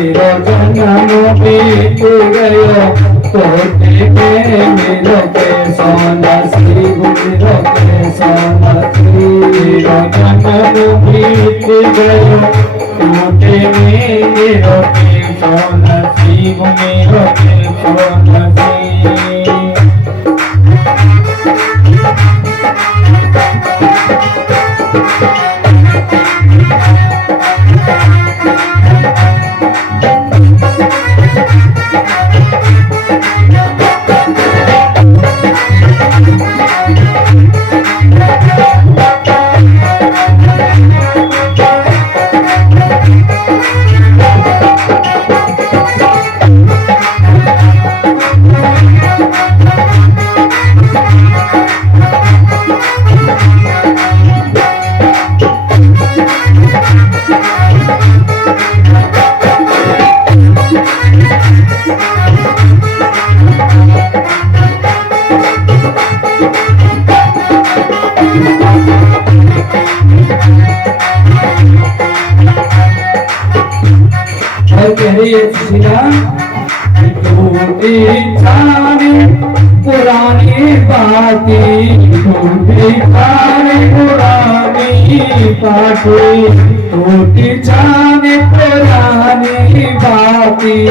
मेरो जन्म बीत गयो तोते में मेरो कैसो नसीब मेरो कैसो नसीब मेरो जन्म बीत गयो तोते में मेरो कैसो नसीब मेरो कैसो नसीब पुरानी बातें टूटी जाने पुरानी बातें टूटी जाने पुरानी बातें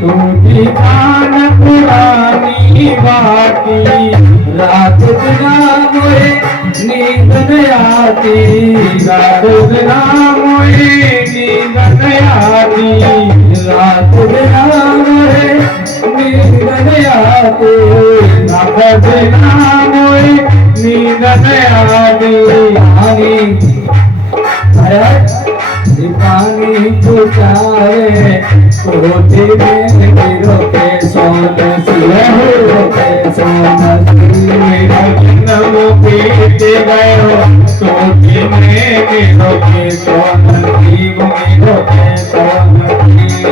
टूटी जाने पुरानी बातें रात दिन मोए नींद न आती रात दिन मोए नींद न आती रात दिन मोए नींद न आती रात दिन मोए नींद न आती पानी पुकारे कोटे में गिरो के सोन सिरो के सोन मेरा जन्म बीत गयो कोटे में गिरो के सोन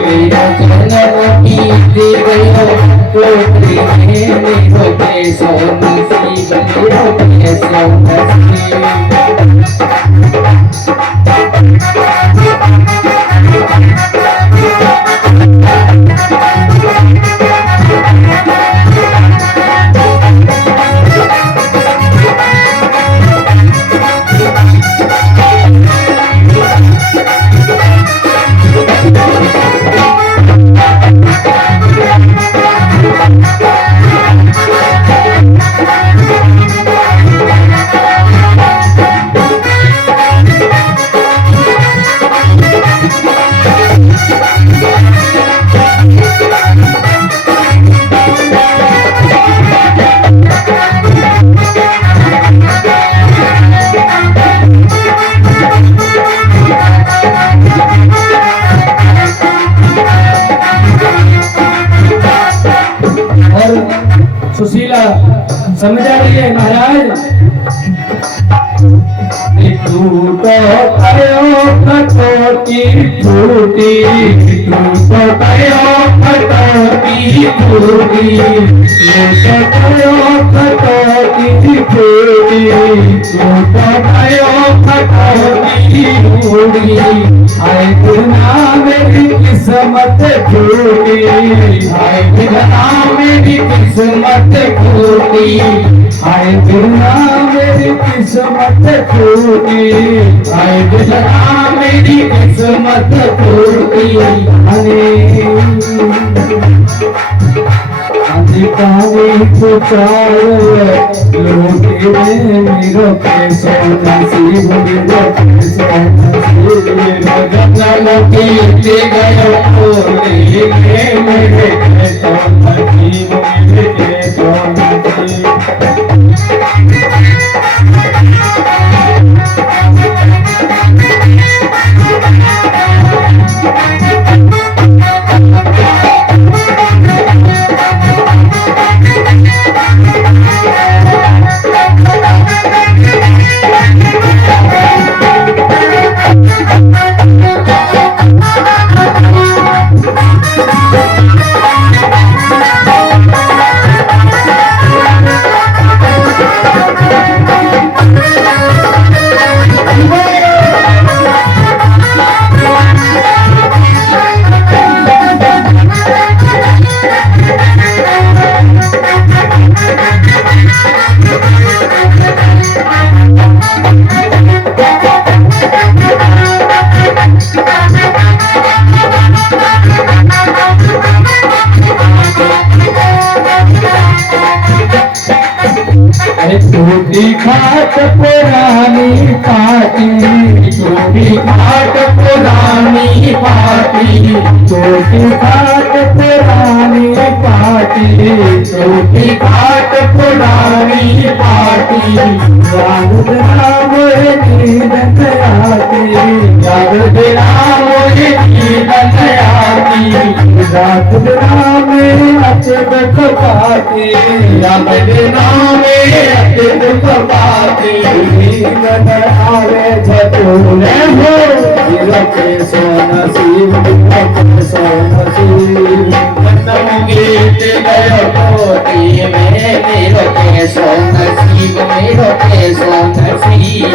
मेरा जन्म बीत गयो कोटे में गिरो के सोन मेरा के सोन सुशीला समझ आ रही है महाराज टूटो कयो खटोती टूटी टूटो कयो खटोती टूटी टूटो कयो खटोती टूटी टूटो कयो खटोती टूटी आए बिना मेरी किस्मत टूटी आए बिना मेरी किस्मत टूटी आए बिना मेरी किस्मत टूटी आए बिना मेरी किस्मत टूटी पानी पुचारे लोटे में मेरो कैसो नसीब मेरो कैसो नसीब मेरो जन्म बीत गयो कोटे में मेरे कैसो नसीब मेरे कैसो नसीब घाट पुरानी पाटी, टूटी घाट पुरानी पाटी, टूटी घाट पुरानी पाटी, टूटी घाट पुरानी पाटी, राम राम नींद आती, राम राम नींद आती, रात राम अचब पाती, राम राम अचब पाती, नींद आवे झटूले हो, के सोना शिव सोना शिव, गीत गयो कोटि में मेरो के सोना शिव, मेरो के सोना शिव,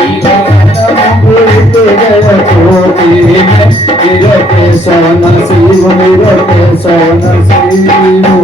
गीत गयो कोटि में मेरो के सोना शिव, मेरो के सोना शिव।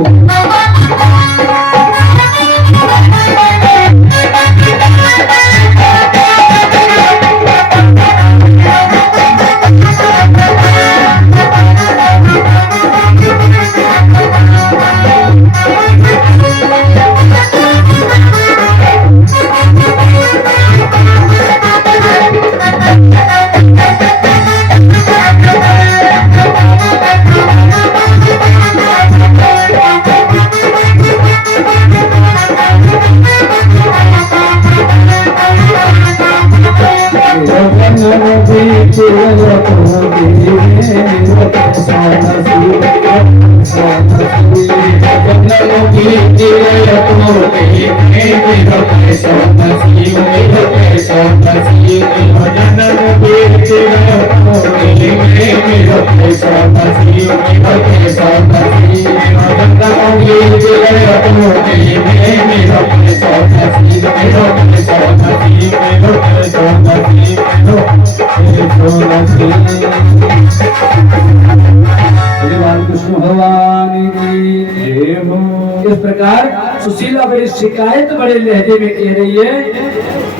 इस प्रकार सुशीला बड़ी शिकायत बड़े लहजे में कह रही है,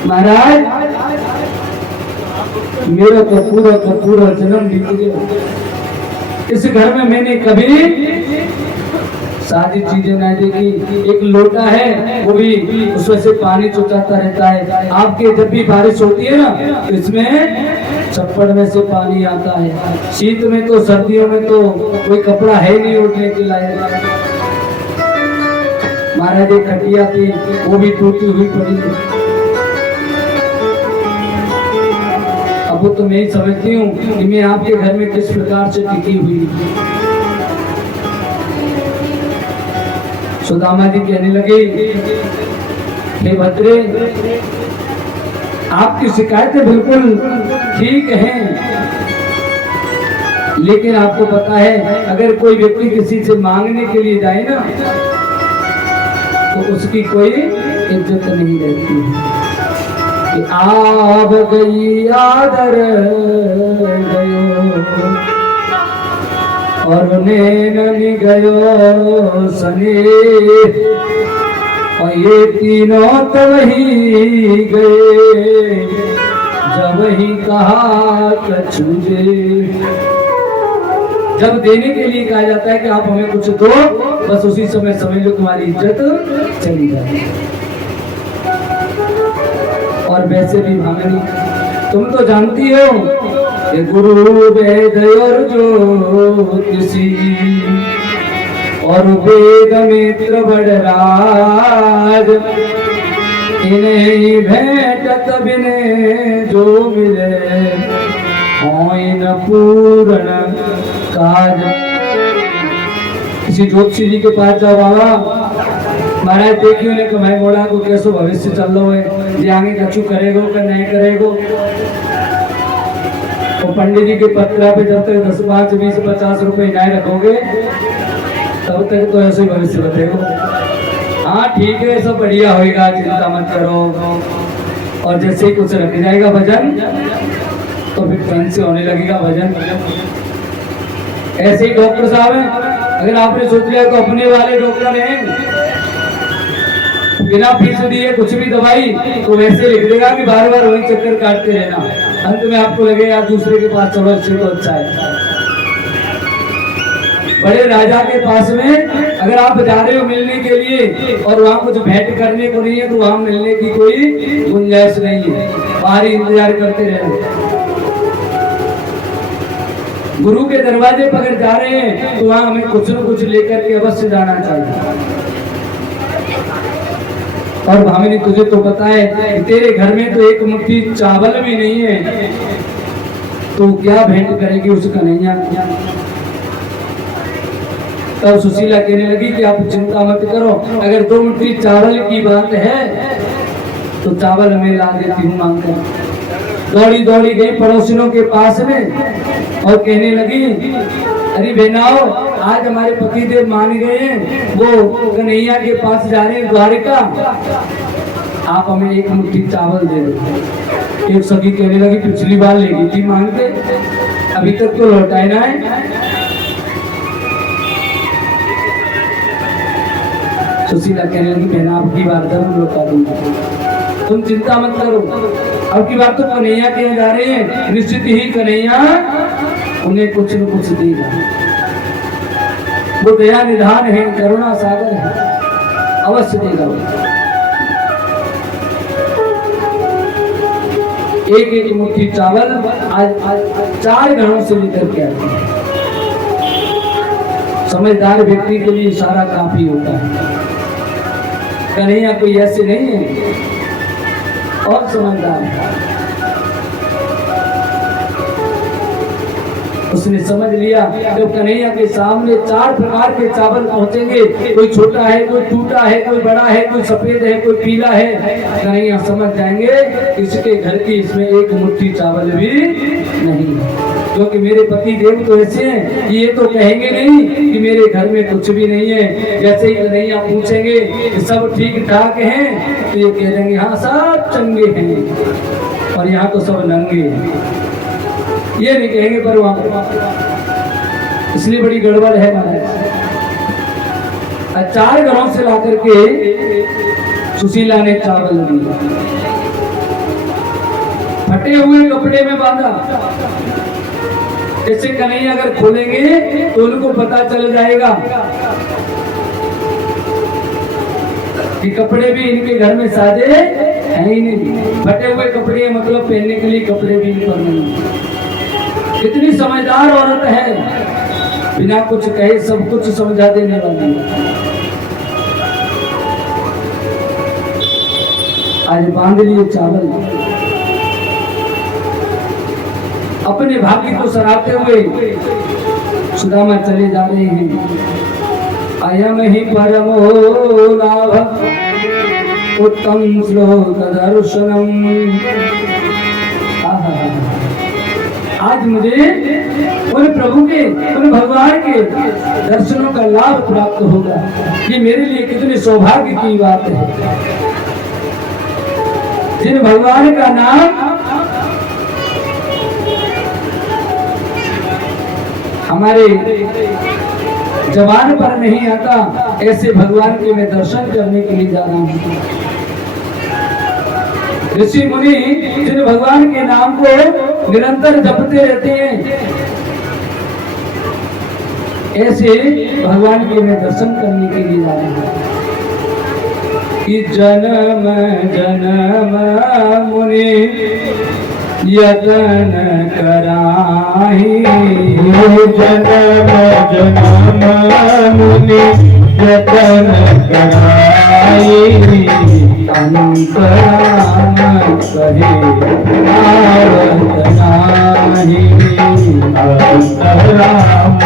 महाराज मेरा तो पूरा जन्म बीत गया, इस घर में मैंने कभी सारी चीजें नहीं देखी, एक लोटा है वो भी उसमें से पानी चुचाता रहता है, आपके जब भी बारिश होती है ना इसमें छप्पड़ में से पानी आता है, शीत में तो सर्दियों में तो कोई कपड़ा है नहीं उठने के लायक, महाराज एक खटिया थी वो भी टूटी हुई पड़ी है। अब वो तो मैं ही समझती हूँ कि मैं आपके घर में किस प्रकार से टिकी हुई। सुदामा जी कहने लगे, हे भद्रे आपकी शिकायतें बिल्कुल ठीक हैं, लेकिन आपको पता है अगर कोई व्यक्ति किसी से मांगने के लिए जाए ना तो उसकी कोई इज्जत नहीं रहती है कि आब गई आदर गयो और नैन गयो सने, और ये तीनों तो वही गए जब ही कहा कछुए। जब देने के लिए कहा जाता है कि आप हमें कुछ दो, बस उसी समय समझ लो तुम्हारी इज्जत चली जाए। और वैसे भी भागनी तुम तो जानती हो कि गुरु वेद और ज्योतिषी और वेद मित्र बड़राज, इन्हें भेंटत बिने जो मिले होइन पूर्ण काज। किसी ज्योतिषी जी के पास जाओ, बाबा महाराज देखियो ने कमाई मोड़ा को कैसो भविष्य चल रहा है, जे आगे कछु करेगो कि नहीं करेगो। तो पंडित जी के पत्रा पे जब तक 10, 5, 20, 50 रुपए नहीं रखोगे तब तक तो ऐसे ही भविष्य बतेगा। हाँ ठीक है, सब बढ़िया होएगा, चिंता मत करो। और जैसे ही कुछ रख जाएगा भजन तो फिर फैन से होने लगेगा भजन। ऐसे ही डॉक्टर साहब हैं, अगर आपने सोच लिया तो अपने वाले डॉक्टर हैं, बिना फीस दिए कुछ भी दवाई तो वैसे लिख देगा कि बार बार वही चक्कर काटते रहना, अंत में आपको लगे यार दूसरे के पास चलो, इससे तो अच्छा है। बड़े राजा के पास में अगर आप जा रहे हो मिलने के लिए और वहाँ कुछ भेंट करने को नहीं है तो वहाँ मिलने की कोई गुंजाइश नहीं है, बाहर इंतजार करते रहे। गुरु के दरवाजे पर अगर जा रहे हैं तो वहाँ हमें कुछ न कुछ लेकर के अवश्य जाना चाहिए। और भामिनी तुझे तो पता है कि तेरे घर में तो एक मुट्ठी चावल भी नहीं है, तो क्या भेंट करेगी उस कन्हैया। तब सुशीला कहने लगी कि आप चिंता मत करो, अगर 2 मुट्ठी चावल की बात है तो चावल मैं ला देती हूँ मांग कर। दौड़ी दौड़ी गई पड़ोसियों के पास में और कहने लगी, अरे बहनाओ, आज हमारे पतिदेव मान गए हैं, वो कन्हैया के पास जा रहे हैं द्वारिका, आप हमें 1 मुट्ठी चावल दे दो। एक सखी कहने लगी, पिछली बार ले गई थी मांग के, अभी तक तो लौटाए ना है। सुशीला कहने लगी, बहना अब की बार जरूर लौटा दूंगी, तुम चिंता मत करो। अब की बार तो कन्हैया के जा रहे हैं, निश्चित ही कन्हैया उन्हें कुछ न कुछ देगा। वो दया निधान है, करुणा सागर है, अवश्य देगा। एक मुट्ठी चावल आज 4 घरों से लेकर के आते हैं। समझदार व्यक्ति के लिए सारा काफी होता है। कन्हैया कोई ऐसे नहीं है और समझदार है। उसने समझ लिया जब कन्हैया के सामने 4 प्रकार के चावल पहुंचेंगे, कोई छोटा है, कोई टूटा है, कोई बड़ा है, कोई सफेद है, कोई पीला है, कन्हैया समझ जाएंगे इसके घर की इसमें 1 मुट्ठी चावल भी नहीं है। क्योंकि मेरे पति देव तो ऐसे हैं, ये तो कहेंगे नहीं कि मेरे घर में कुछ भी नहीं है। जैसे ही कन्हैया पूछेंगे कि सब ठीक ठाक हैं, तो ये कह देंगे हाँ सब चंगे हैं, और यहाँ तो सब नंगे हैं। ये नहीं कहेंगे पर वहां, इसलिए बड़ी गड़बड़ है महाराज। 4 घरों से ला करके सुशीला ने चावल दिया, फटे हुए कपड़े में बांधा। जैसे कन्हैया अगर खोलेंगे तो उनको पता चल जाएगा कि कपड़े भी इनके घर में सादे हैं ही नहीं। फटे हुए कपड़े मतलब पहनने के लिए कपड़े भी इन पर नहीं। कितनी समझदार औरत है, बिना कुछ कहे सब कुछ समझा देने वाली। आज बांध लिए चावल, अपने भाग्य को सराहते हुए सुदामा चले जा रहे हैं। अयम ही परमो लाभ उत्तम श्लोक दर्शनम। आज मुझे उन प्रभु के, उन भगवान के दर्शनों का लाभ प्राप्त होगा। ये मेरे लिए कितने सौभाग्य की बात है। जिन भगवान का नाम हमारे जबान पर नहीं आता, ऐसे भगवान के मैं दर्शन करने के लिए जा रहा हूँ। ऋषि मुनि जिन भगवान के नाम को निरंतर जपते रहते हैं, ऐसे भगवान के मैं दर्शन करने के लिए जा रहा हूँ। कि जन्म जन्म मुनि यतन कराही, जन्म जन्म मुनि यतन कराई, अंतराम कहे आवत नाही, अंतराम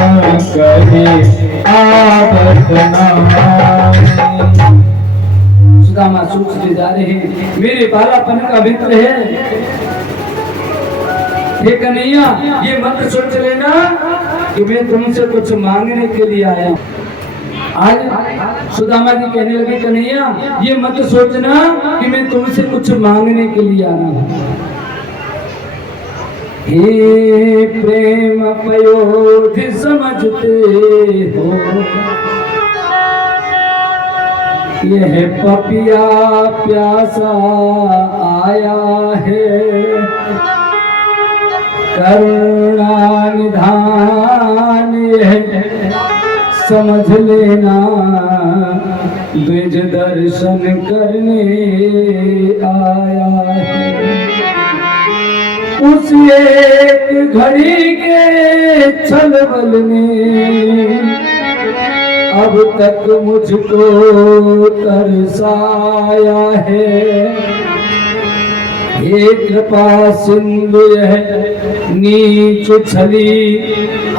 कहे आवत नाही। सुदामा सोचते जा रहे हैं, मेरे बालापन का मित्र है हे कन्हैया, ये मत सोच लेना कि मैं तुमसे कुछ मांगने के लिए आया। आज सुदामा जी कहने लगे, कन्हैया ये मत सोचना कि मैं तुमसे कुछ मांगने के लिए आया हूँ। हे प्रेम पयोधि समझते हो, यह पपिया प्यासा आया है, करुणा निधान है समझ लेना द्विज दर्शन करने आया है। उस एक घड़ी के छलबल ने अब तक मुझको तरसाया है। हे कृपा सिंधु यह नीच छली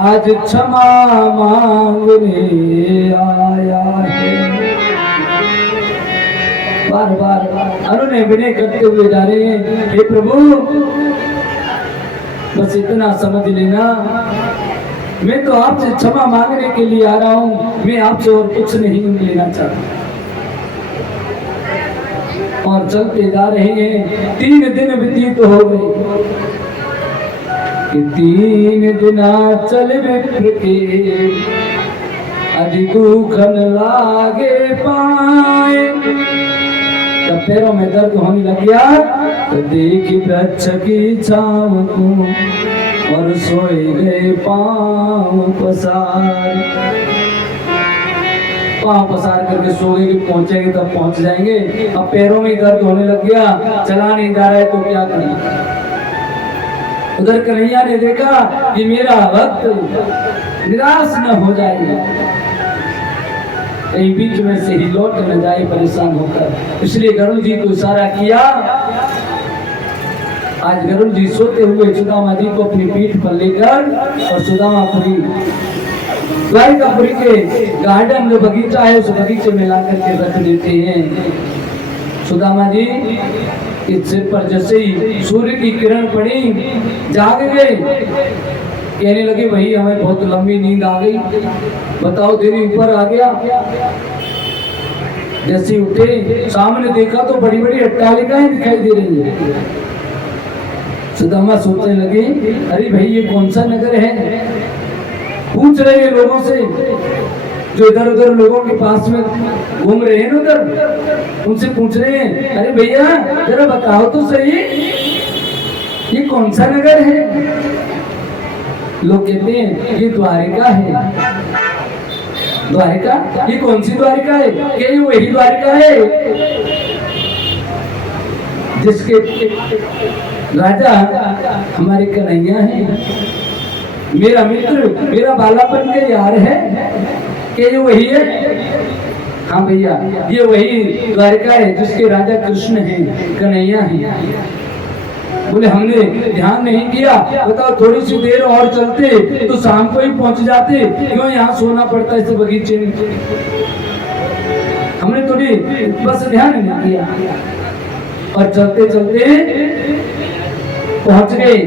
आज क्षमा मांगने आया है। बार बार अरुण विनय करते हुए जा रहे हैं, हे प्रभु बस इतना समझ लेना, मैं तो आपसे क्षमा मांगने के लिए आ रहा हूं, मैं आपसे और कुछ नहीं लेना चाहता। और चलते जा रहे हैं। 3 दिन व्यतीत हो गए कि 3 दिना चल विप्र के अधि दुख न लागे पाए। जब पैरों में दर्द होने लग गया तो देखी वृक्ष की छांव को और सोए गए पांव पसार। पांव पसार करके सो गए कि पहुंचेंगे तब पहुंच जाएंगे। अब पैरों में दर्द होने लग गया, चला नहीं जा रहा है तो क्या करें। उधर कन्हैया ने देखा कि मेरा भक्त निराश न हो जाएगा, कहीं बीच में से ही लौट न जाए परेशान होकर, इसलिए गरुड़ जी को इशारा किया। आज गरुड़ जी सोते हुए सुदामा जी को अपनी पीठ पर लेकर और सुदामापुरी द्वारिकापुरी के गार्डन जो बगीचा है उस बगीचे में ला करके रख देते हैं। सुदामा जी के सिर पर जैसे ही सूर्य की किरण पड़ी जाग गए, कहने लगे भाई हमें बहुत लंबी नींद आ गई, बताओ देवी ऊपर आ गया। जैसे उठे सामने देखा तो बड़ी बड़ी अट्टालिकाएं दिखाई दे रही है। सुदामा सोचने लगे अरे भाई ये कौन सा नगर है। पूछ रहे हैं लोगों से जो इधर उधर लोगों के पास में घूम रहे हैं उधर, उनसे पूछ रहे हैं अरे भैया जरा बताओ तो सही ये कौन सा नगर है। लोग कहते हैं ये द्वारिका है। द्वारिका? ये कौन सी द्वारिका है? क्या ये वही द्वारिका है जिसके राजा हमारे कन्हैया है, मेरा मित्र, मेरा बालापन के यार है? क्या ये वही है? हाँ भैया ये वही द्वारिका है जिसके राजा कृष्ण हैं, कन्हैया हैं। बोले हमने ध्यान नहीं किया, बताओ थोड़ी सी देर और चलते तो शाम को ही पहुंच जाते, क्यों यहाँ सोना पड़ता है इस बगीचे में। हमने थोड़ी बस ध्यान नहीं किया। और चलते चलते पहुंच गए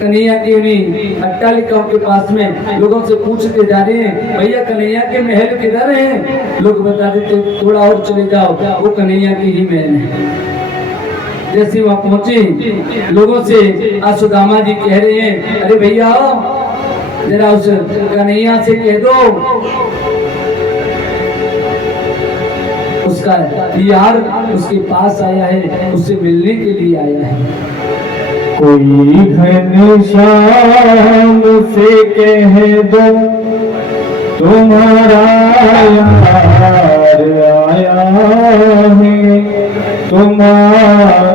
कन्हैया की उन्हीं अट्टालिकाओं के पास में। लोगों से पूछते जा रहे हैं भैया कन्हैया के महल किधर है। लोग बता देते थोड़ा और चले जाओ वो कन्हैया की ही महल है। जैसे वहां पहुंचे लोगों से सुदामा जी कह रहे हैं अरे भैया जरा उस कन्हैया से कह दो उसका यार उसके पास आया है, उससे मिलने के लिए आया है। कोई घनश्याम से कह दो तुम्हारा यार आया है, तुम्हारा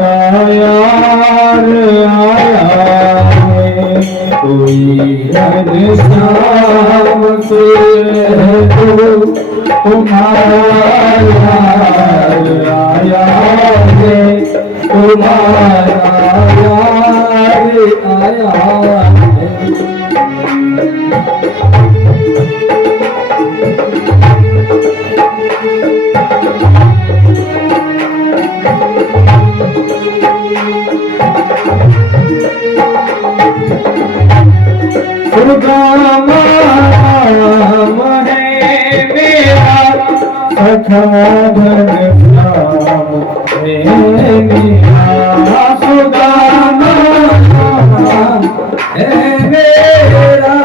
यार आया है। कोई घनश्याम से कह दो तुम्हारा यार आया है, तुम्हारा आया सुदामा नाम है मेरा सखा घनश्याम है मेरा। सुदामा नाम है मेरा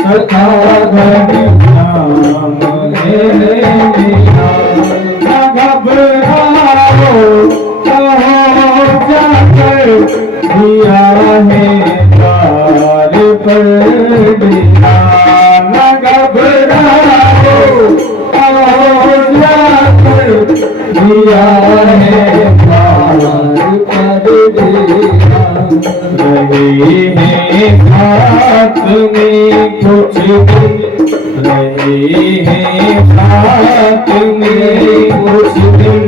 सखा घनश्याम है मेरा। न घबराओ कहो जाकर दिया है द्वार पर दिया। न घबराओ में कुछ दिन रहे हैं, साथ में कुछ दिन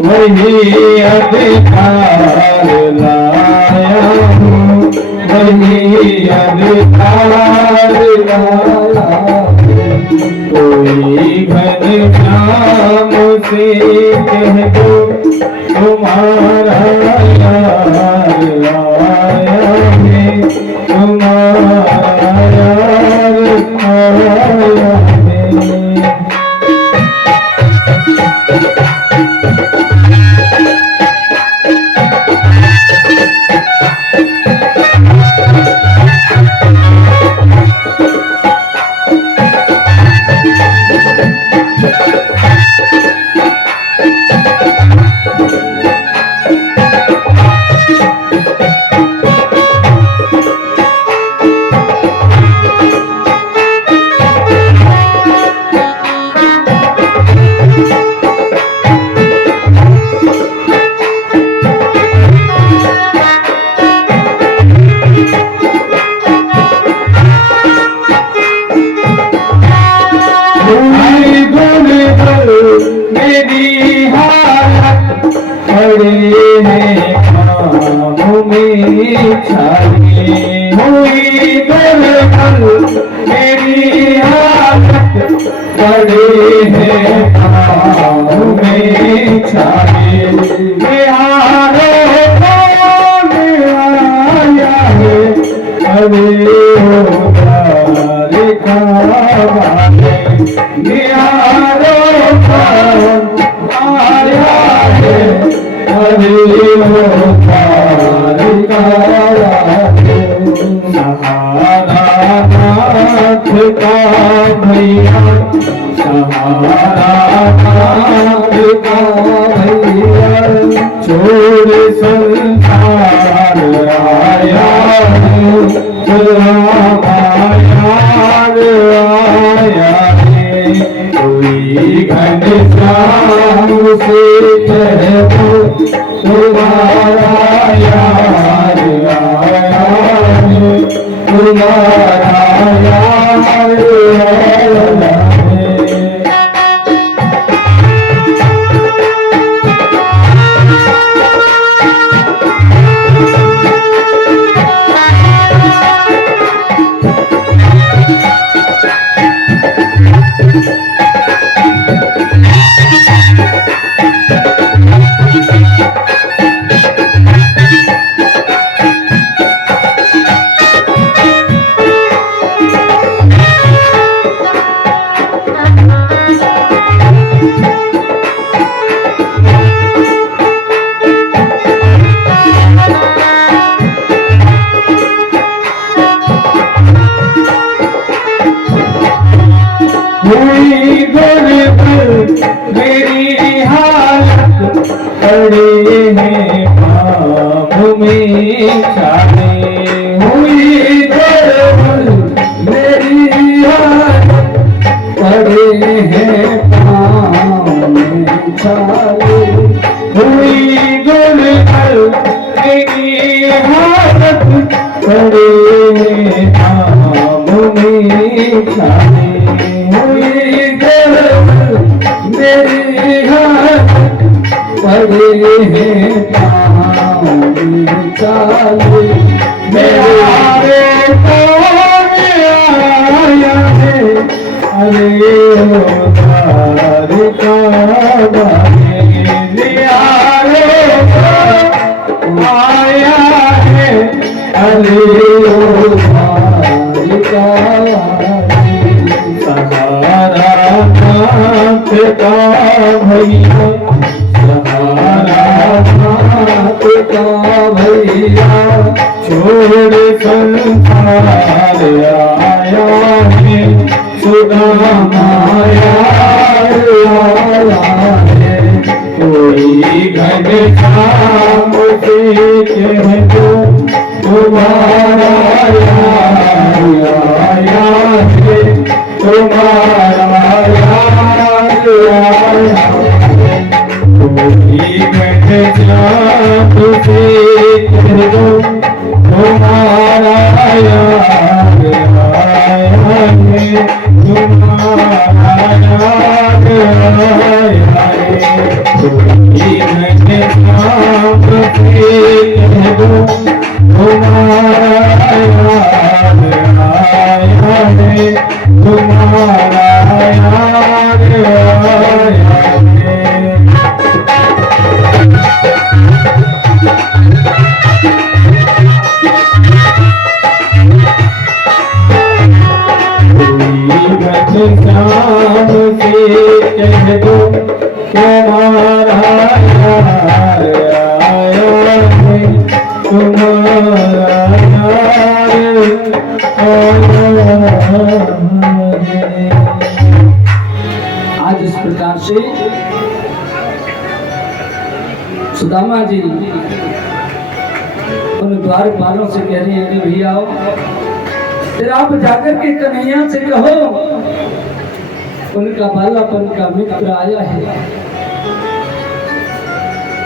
वही अधिकार लाया हूँ, वही अधिकार लाया हूँ। कोई घन श्याम से कह दो तुम्हारा यार आया है, तुम्हारा यार आया है। मेरी हालत पड़े हैं खामों में छाले हुई दरअसल, मेरी हालत पड़े हैं खामों में छाले। बिहारो कौन आया है, अरे ओ प्यार का वाले। बिहारो आया है, अरे वो प्यार का सहारा नाथ का भैया, सहारा नाथ का भैया। छोड़ संसार आया है, आया है। कोई घन श्याम से कह दो तुम्हारा यार आया है, तुम्हारा यार आया है। हुई गुरबत मेरी हालत पड़े हैं पाँव में छाले। हुई गुरबत मेरी हालत पड़े हैं पाँव में छाले। हुई गुरबत मेरी हालत पड़े हैं पाँव में छाले। मेरी हालत पड़े हैं पाँव में छाले। मेरे कौन आया है, अरे ओ प्यार का वाले। निहारे कौन आया है, अरे ओ प्यार का वाले। सहारा नाथ का भैया, सहारा नाथ का भैया। छोड़ संसार आया है, सुदामा आया है। कोई घन श्याम से कह दो तुम्हारा यार आया है, तुम्हारा यार आया है। कोई घन श्याम से कह दो तुम्हारा यार श्याम से कह दो तुम्हारा यार आया है, तुम्हारा यार आया है। आज इस प्रकार से सुदामा जी उन द्वारपालों से कह रहे हैं, भैया आओ, फिर आप जाकर के कन्हैया से कहो उनका बालापन का मित्र आया है।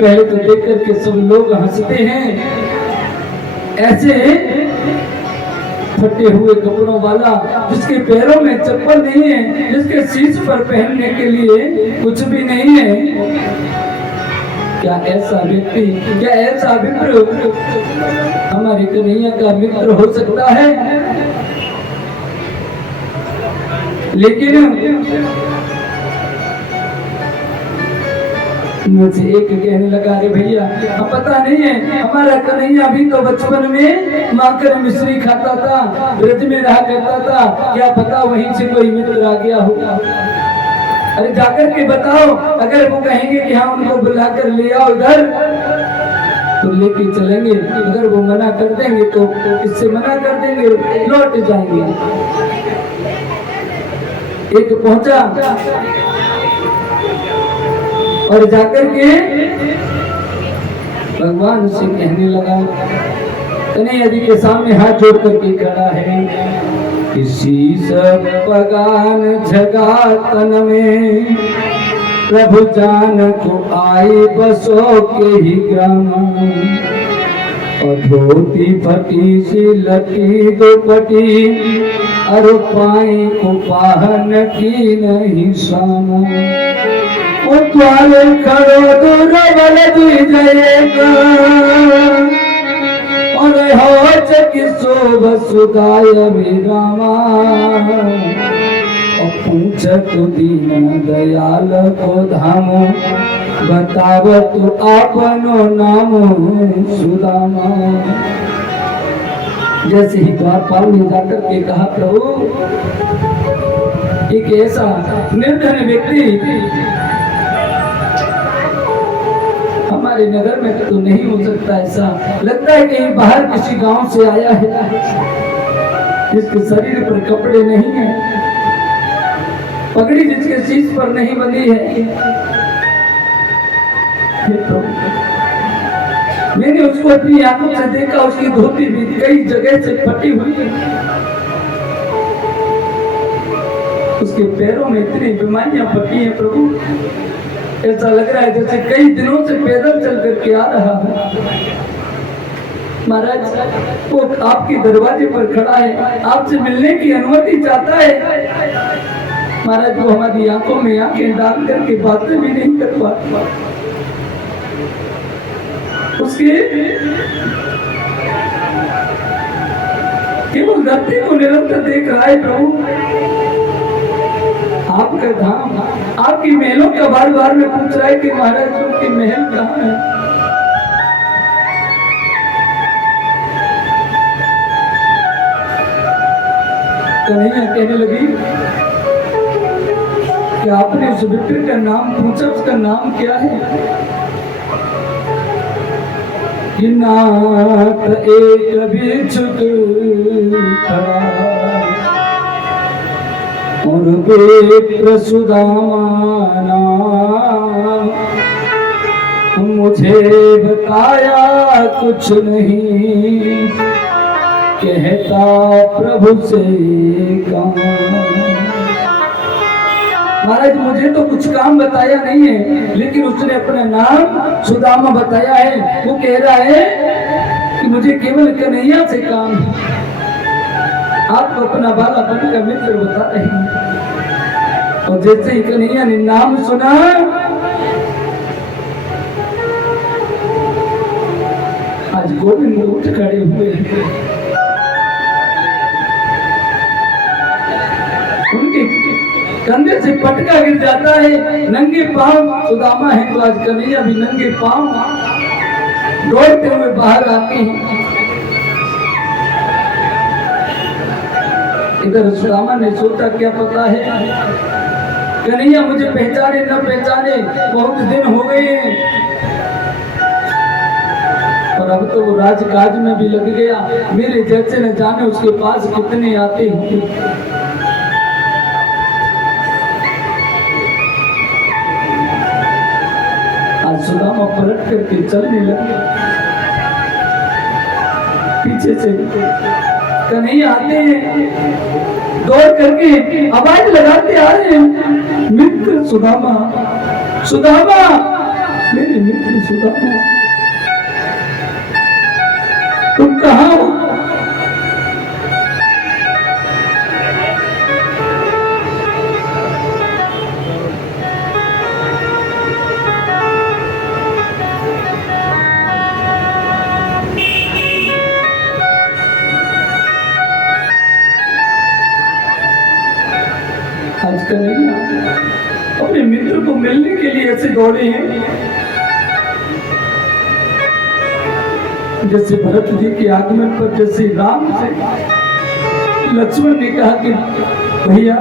पहले तो देख करके सब लोग हंसते हैं, ऐसे फटे हुए कपड़ों वाला जिसके पैरों में चप्पल नहीं है, जिसके शीश पर पहनने के लिए कुछ भी नहीं है। क्या ऐसा व्यक्ति, क्या ऐसा मित्र हमारे कन्हैया का मित्र हो सकता है? लेकिन मुझे एक कहने लगा, अरे भैया अब पता नहीं है, हमारा कन्हैया भी तो बचपन में माखन मिश्री खाता था, ब्रज में रहा करता था, क्या पता वहीं से कोई मित्र आ गया होगा। अरे जाकर के बताओ, अगर वो कहेंगे कि हाँ उनको बुलाकर ले आओ इधर तो लेके चलेंगे, अगर वो मना कर देंगे तो इससे मना कर देंगे, लौट जाएंगे। एक पहुंचा और जाकर के भगवान से कहने लगा, कन्हैया जी के सामने हाथ जोड़ करके खड़ा है, किसी सब पगान जगा तन में प्रभु जान को आए बसो के ही ग्राम, और धोती फटी सी लटी दुपटी, अरे पाई को पाहन की नहीं सामा, वो द्वारे खड़ो दुर्बल जी जाएगा, और हो किसो वसुदाय विरामा, और पूछत दीन दयाल को धामो, बताव तू आपनो नामो सुदामा। जैसे ही द्वारपाल ने जाकर के कहा, प्रभु एक ऐसा निर्धन व्यक्ति हमारे नगर में तो नहीं हो सकता, ऐसा लगता है कहीं बाहर किसी गांव से आया है, जिसके शरीर पर कपड़े नहीं है, पगड़ी जिसके शीश पर नहीं बंधी है। मैंने उसको अपनी आंखों से देखा, उसकी धोती भी कई जगह से फटी हुई है, उसके पैरों में इतनी बीमारियां फटी हैं प्रभु, ऐसा लग रहा है जैसे कई दिनों से पैदल चल करके आ रहा है। महाराज वो आपके दरवाजे पर खड़ा है, आपसे मिलने की अनुमति चाहता है। महाराज वो हमारी आंखों में आंखें डाल करके बातें भी नहीं कर पाता, उसके केवल धरती को निरंतर देख रहा है। प्रभु आपका धाम, आपकी महलों का बार बार में पूछ रहा है कि महाराज उनके महल कहाँ है। कन्हैया कहने लगी कि आपने उस विप्र का नाम पूछा, उसका नाम क्या है? कि नाथ एक बिछुक खड़ा और विप्र सुदामा नाम, मुझे बताया कुछ नहीं, कहता प्रभु से काम। महाराज मुझे तो कुछ काम बताया नहीं है, लेकिन उसने अपना नाम सुदामा बताया है। वो कह रहा है कि मुझे केवल कन्हैया से काम है। आपको अपना बालापन का मित्र बता रहे हैं। और जैसे ही कन्हैया ने नाम सुना, आज गोविंद उठ खड़े हुए हैं। उनके कंधे से पटका गिर जाता है, नंगे पांव सुदामा है, तो आज कन्हैया भी नंगे पांव दौड़ते हुए बाहर आते हैं। इधर सुदामा ने सोचा क्या पता है कन्हैया मुझे पहचाने न पहचाने, बहुत दिन हो गए हैं और अब तो वो राजकाज में भी लग गया। मेरे जैसे न जाने उसके पास कितने आते होंगे। आज सुदामा पलट करके चलने लगे, पीछे से कन्हैया आते हैं, दौड़ करके आवाज लगाते आ रहे हैं, मित्र सुदामा, सुदामा, मेरे मित्र सुदामा, तुम कहाँ हो? आज कन्हैया अपने मित्र को मिलने के लिए ऐसे दौड़े हैं जैसे भरत जी के आगमन पर जैसे राम से लक्ष्मण ने कहा कि भैया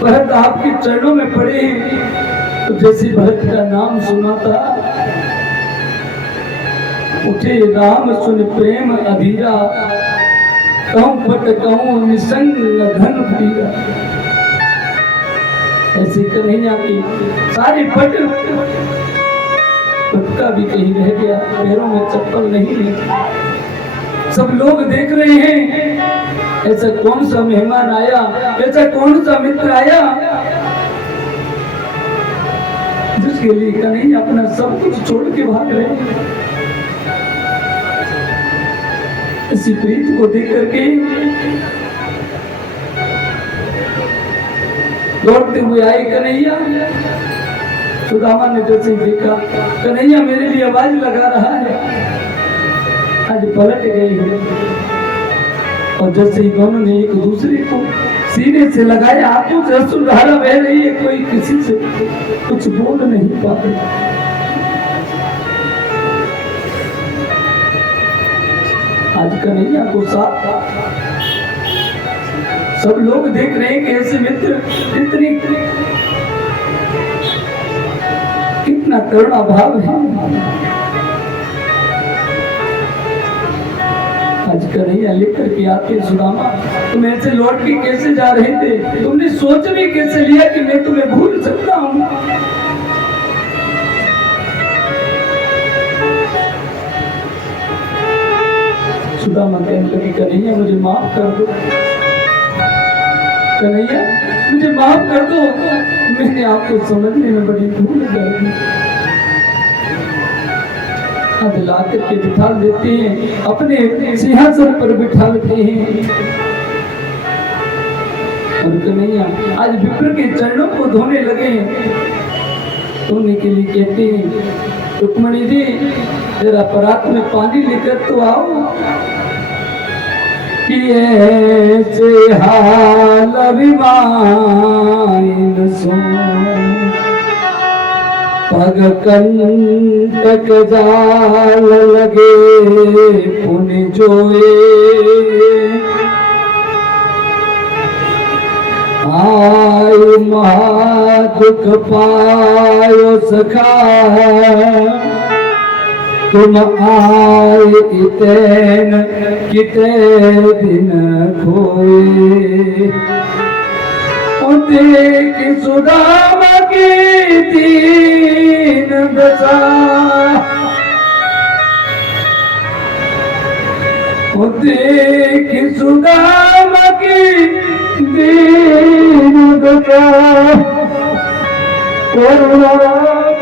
भरत आपके चरणों में पड़े हैं, तो जैसे भरत का नाम सुना था उठे राम सुन प्रेम अधीरा, कहूं पट कहूं निसंग धन पीरा। ऐसे कन्हैया की सारी पट पटका भी कहीं रह गया, पैरों में चप्पल नहीं है। सब लोग देख रहे हैं ऐसा कौन सा मेहमान आया, ऐसा कौन सा मित्र आया जिसके लिए कन्हैया अपना सब कुछ छोड़ के भाग रहे हैं। इसी प्रीत को देख करके दौड़ते हुए आए कन्हैया। सुदामा ने जैसे देखा कन्हैया मेरे लिए आवाज लगा रहा है, आज पलट गई है और जैसे ही दोनों ने एक दूसरे को सीने से लगाया, आंखों से अश्रुधारा बह रही है, कोई किसी से कुछ बोल नहीं पाते। आज कन्हैया को साथ सब लोग देख रहे हैं कि ऐसे मित्र कितना करुणा भाव है। आज कन्हैया लेकर के आते सुदामा, तुम ऐसे लौट के कैसे जा रहे थे? तुमने सोच भी कैसे लिया कि मैं तुम्हें भूल सकता हूँ? सुदामा कहने लगी कन्हैया मुझे माफ कर दो, कन्हैया मुझे माफ कर दो, मैंने आपको समझने में बड़ी भूल कर दी। ला करके बिठा देते हैं, अपने सिंहासन पर बिठाते हैं और कन्हैया आज विप्र के चरणों को धोने लगे। धोने के लिए कहते हैं रुक्मणी जी जरा परात में पानी लेकर तो आओ। कि ऐसे हाल अभिमान सो पग कंटक जाल लगे पुनि जोए। आय महा दुख पायो सखा तुम आए इतैन किते दिन खोए। देख सुदामा की दीन दशा देख सुदामा की दीन दशा करुणा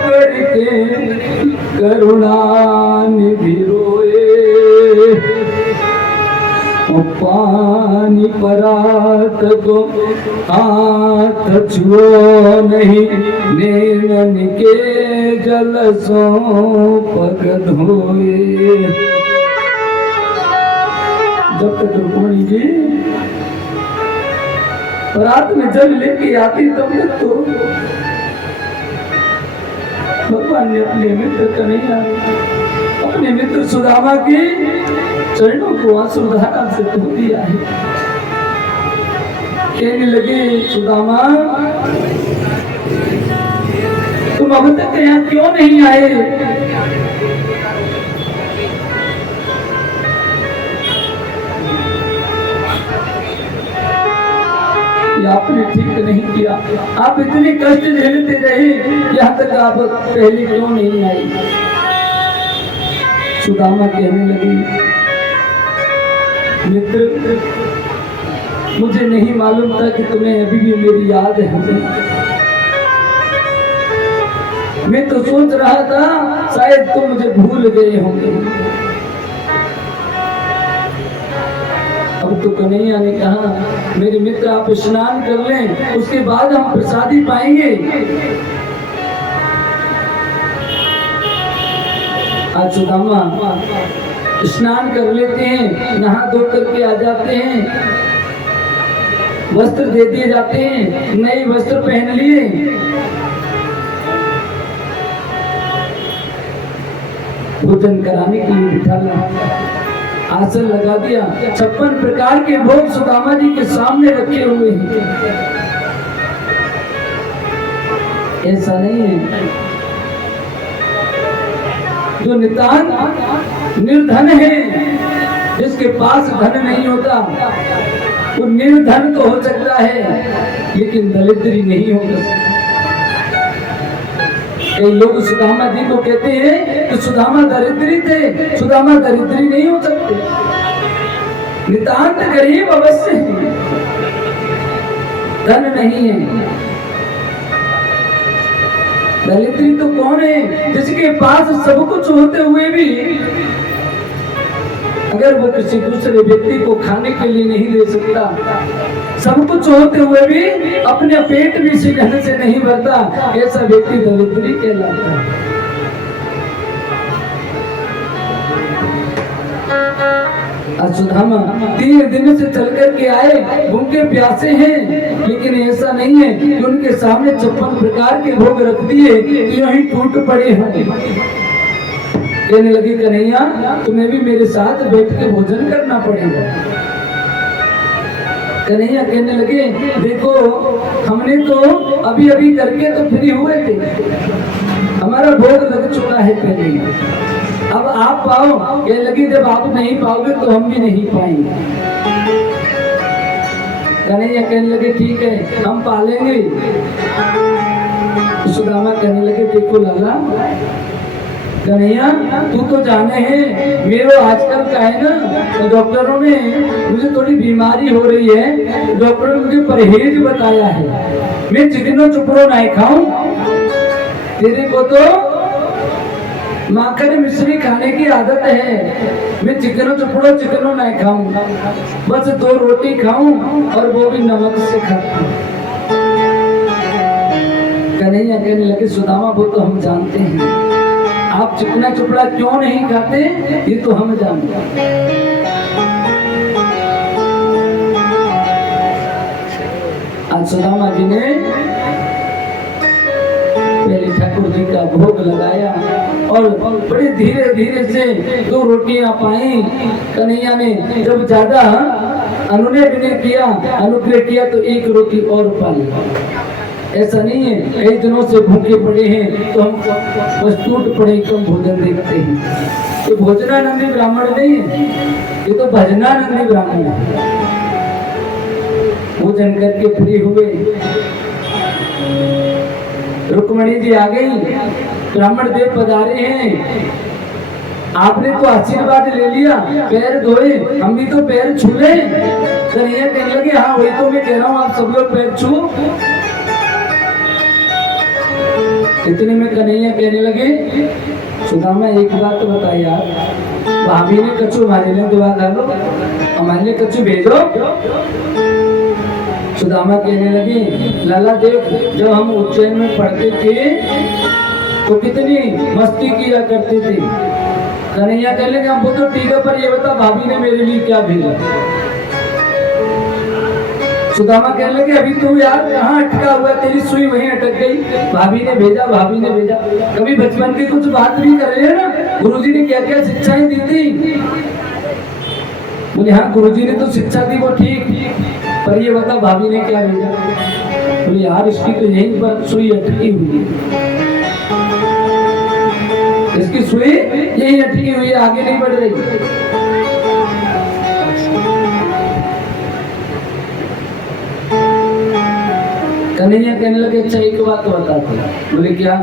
करके करुणा निधि रोए। पानी परात को हाथ छुओ नहीं नैनन के जल सो पग धोए। जब तक रुक्मणी जी रात में जल लेके आती तब तक तो भगवान ने अपने मित्र कन्हैया अपने मित्र सुदामा के चरणों को आंसुधारा से धो दिया है। कहने लगे सुदामा तुम अब तक यहाँ क्यों नहीं आए? आपने ठीक नहीं किया, आप इतने कष्ट झेलते रहे, यहाँ तक आप पहले क्यों नहीं आई? सुदामा कहने लगी मित्र मुझे नहीं मालूम था कि तुम्हें अभी भी मेरी याद है। मैं तो सोच रहा था शायद तुम मुझे भूल गए होंगे। अब तो कन्हैया ने कहा मेरे मित्र आप स्नान कर लें, उसके बाद हम प्रसादी पाएंगे। आज सुदामा स्नान कर लेते हैं, नहा धो करके आ जाते हैं, वस्त्र दे दिए जाते हैं, नए वस्त्र पहन लिए, भोजन कराने के लिए बिठाना, आसन लगा दिया। 56 प्रकार के भोग सुदामा जी के सामने रखे हुए हैं। ऐसा नहीं है, जो नितांत निर्धन है, जिसके पास धन नहीं होता, वो निर्धन तो हो सकता है लेकिन दरिद्री नहीं हो सकता। कई लोग सुदामा जी को कहते हैं कि सुदामा दरिद्री थे, सुदामा दरिद्री नहीं हो सकते, नितांत गरीब अवश्य है, धन नहीं है। दरिद्री तो कौन है? जिसके पास सब कुछ होते हुए भी अगर वो किसी दूसरे व्यक्ति को खाने के लिए नहीं दे सकता, सब कुछ होते हुए भी अपने पेट भी से ढंग से नहीं भरता, ऐसा व्यक्ति दरिद्री कहलाता है। सुदामा 3 दिन से चल कर के आए, भूखे प्यासे हैं, लेकिन ऐसा नहीं है कि उनके सामने 56 प्रकार के भोग रख दिए तो यहीं टूट पड़े हैं। कहने लगी कन्हैया तुम्हें भी मेरे साथ बैठ के भोजन करना पड़ेगा। कन्हैया कहने लगे देखो हमने तो अभी अभी करके तो फ्री हुए थे, हमारा भोग लग चुका है पहले, अब आप पाओ। कहने लगी जब आप नहीं पाओगे तो हम भी नहीं पाएंगे। कन्हैया कहने लगे ठीक है हम पालेंगे। सुदामा कहने लगे देखो लाला कन्हैया तू तो जाने हैं मेरे आजकल का है ना, तो डॉक्टरों ने मुझे थोड़ी बीमारी हो रही है, डॉक्टरों ने मुझे परहेज बताया है, मैं चिकनो चुपड़ो नहीं खाऊं। तेरे को तो माखन मिश्री खाने की आदत है, मैं चिकनो चुपड़ो चिकनो नहीं खाऊं, बस 2 रोटी खाऊं और वो भी नमक से खाऊं। कन्हैया कहने लगे सुदामा वो तो हम जानते हैं, आप चिकना चुपड़ा क्यों नहीं खाते ये तो हम जानते हैं। आज सुदामा जी ने पहले ठाकुर जी का भोग लगाया और बड़े धीरे धीरे से 2 रोटियां पाई। कन्हैया ने जब ज्यादा अनुग्रह किया तो 1 रोटी और पाई। ऐसा नहीं है कई दिनों से भूखे पड़े हैं तो हम बस टूट पड़े कम भोजन देखते हैं। ये भोजनानंदी ब्राह्मण नहीं है, ये तो भजनानंदी ब्राह्मण है। भोजन करके फ्री हुए, रुक्मणी जी आ गई, ब्राह्मण देव पधारे हैं, आपने तो आशीर्वाद ले लिया, पैर धोए, हम भी तो पैर छू ले। कन्हैया कहने लगे हाँ वही तो मैं कह रहा हूँ आप सब लोग पैर छू। इतने में कन्हैया कहने लगे सुदामा एक बात तो बता यार, भाभी ने कच्चू हमारे लिए दुआ कर लो, हमारे लिए कच्चू भेजो। सुदामा कहने लगे लाला देव जब हम उज्जैन में पढ़ते थे तो कितनी मस्ती किया करते थे। कन्हैया कहने लगे हमको तो ठीक है पर ये बता भाभी ने मेरे लिए क्या भेजा। सुदामा कहने लगे अभी तू यार कहाँ अटका हुआ, तेरी सुई वहीं अटक गई, भाभी ने भेजा भाभी ने भेजा। कभी बचपन की कुछ बात भी कर रहे हैं ना, गुरुजी ने क्या क्या शिक्षाएं दी थी? बोले हाँ गुरुजी ने तो शिक्षा दी वो ठीक, पर ये बता भाभी ने क्या भेजा? बोले यार इसकी तो यहीं पर सुई अटकी हुई है, इसकी सुई यहीं अटकी हुई है, आगे नहीं बढ़ रही। कन्हैया कहने लगे अच्छा एक बात तो बताते। बोले क्या?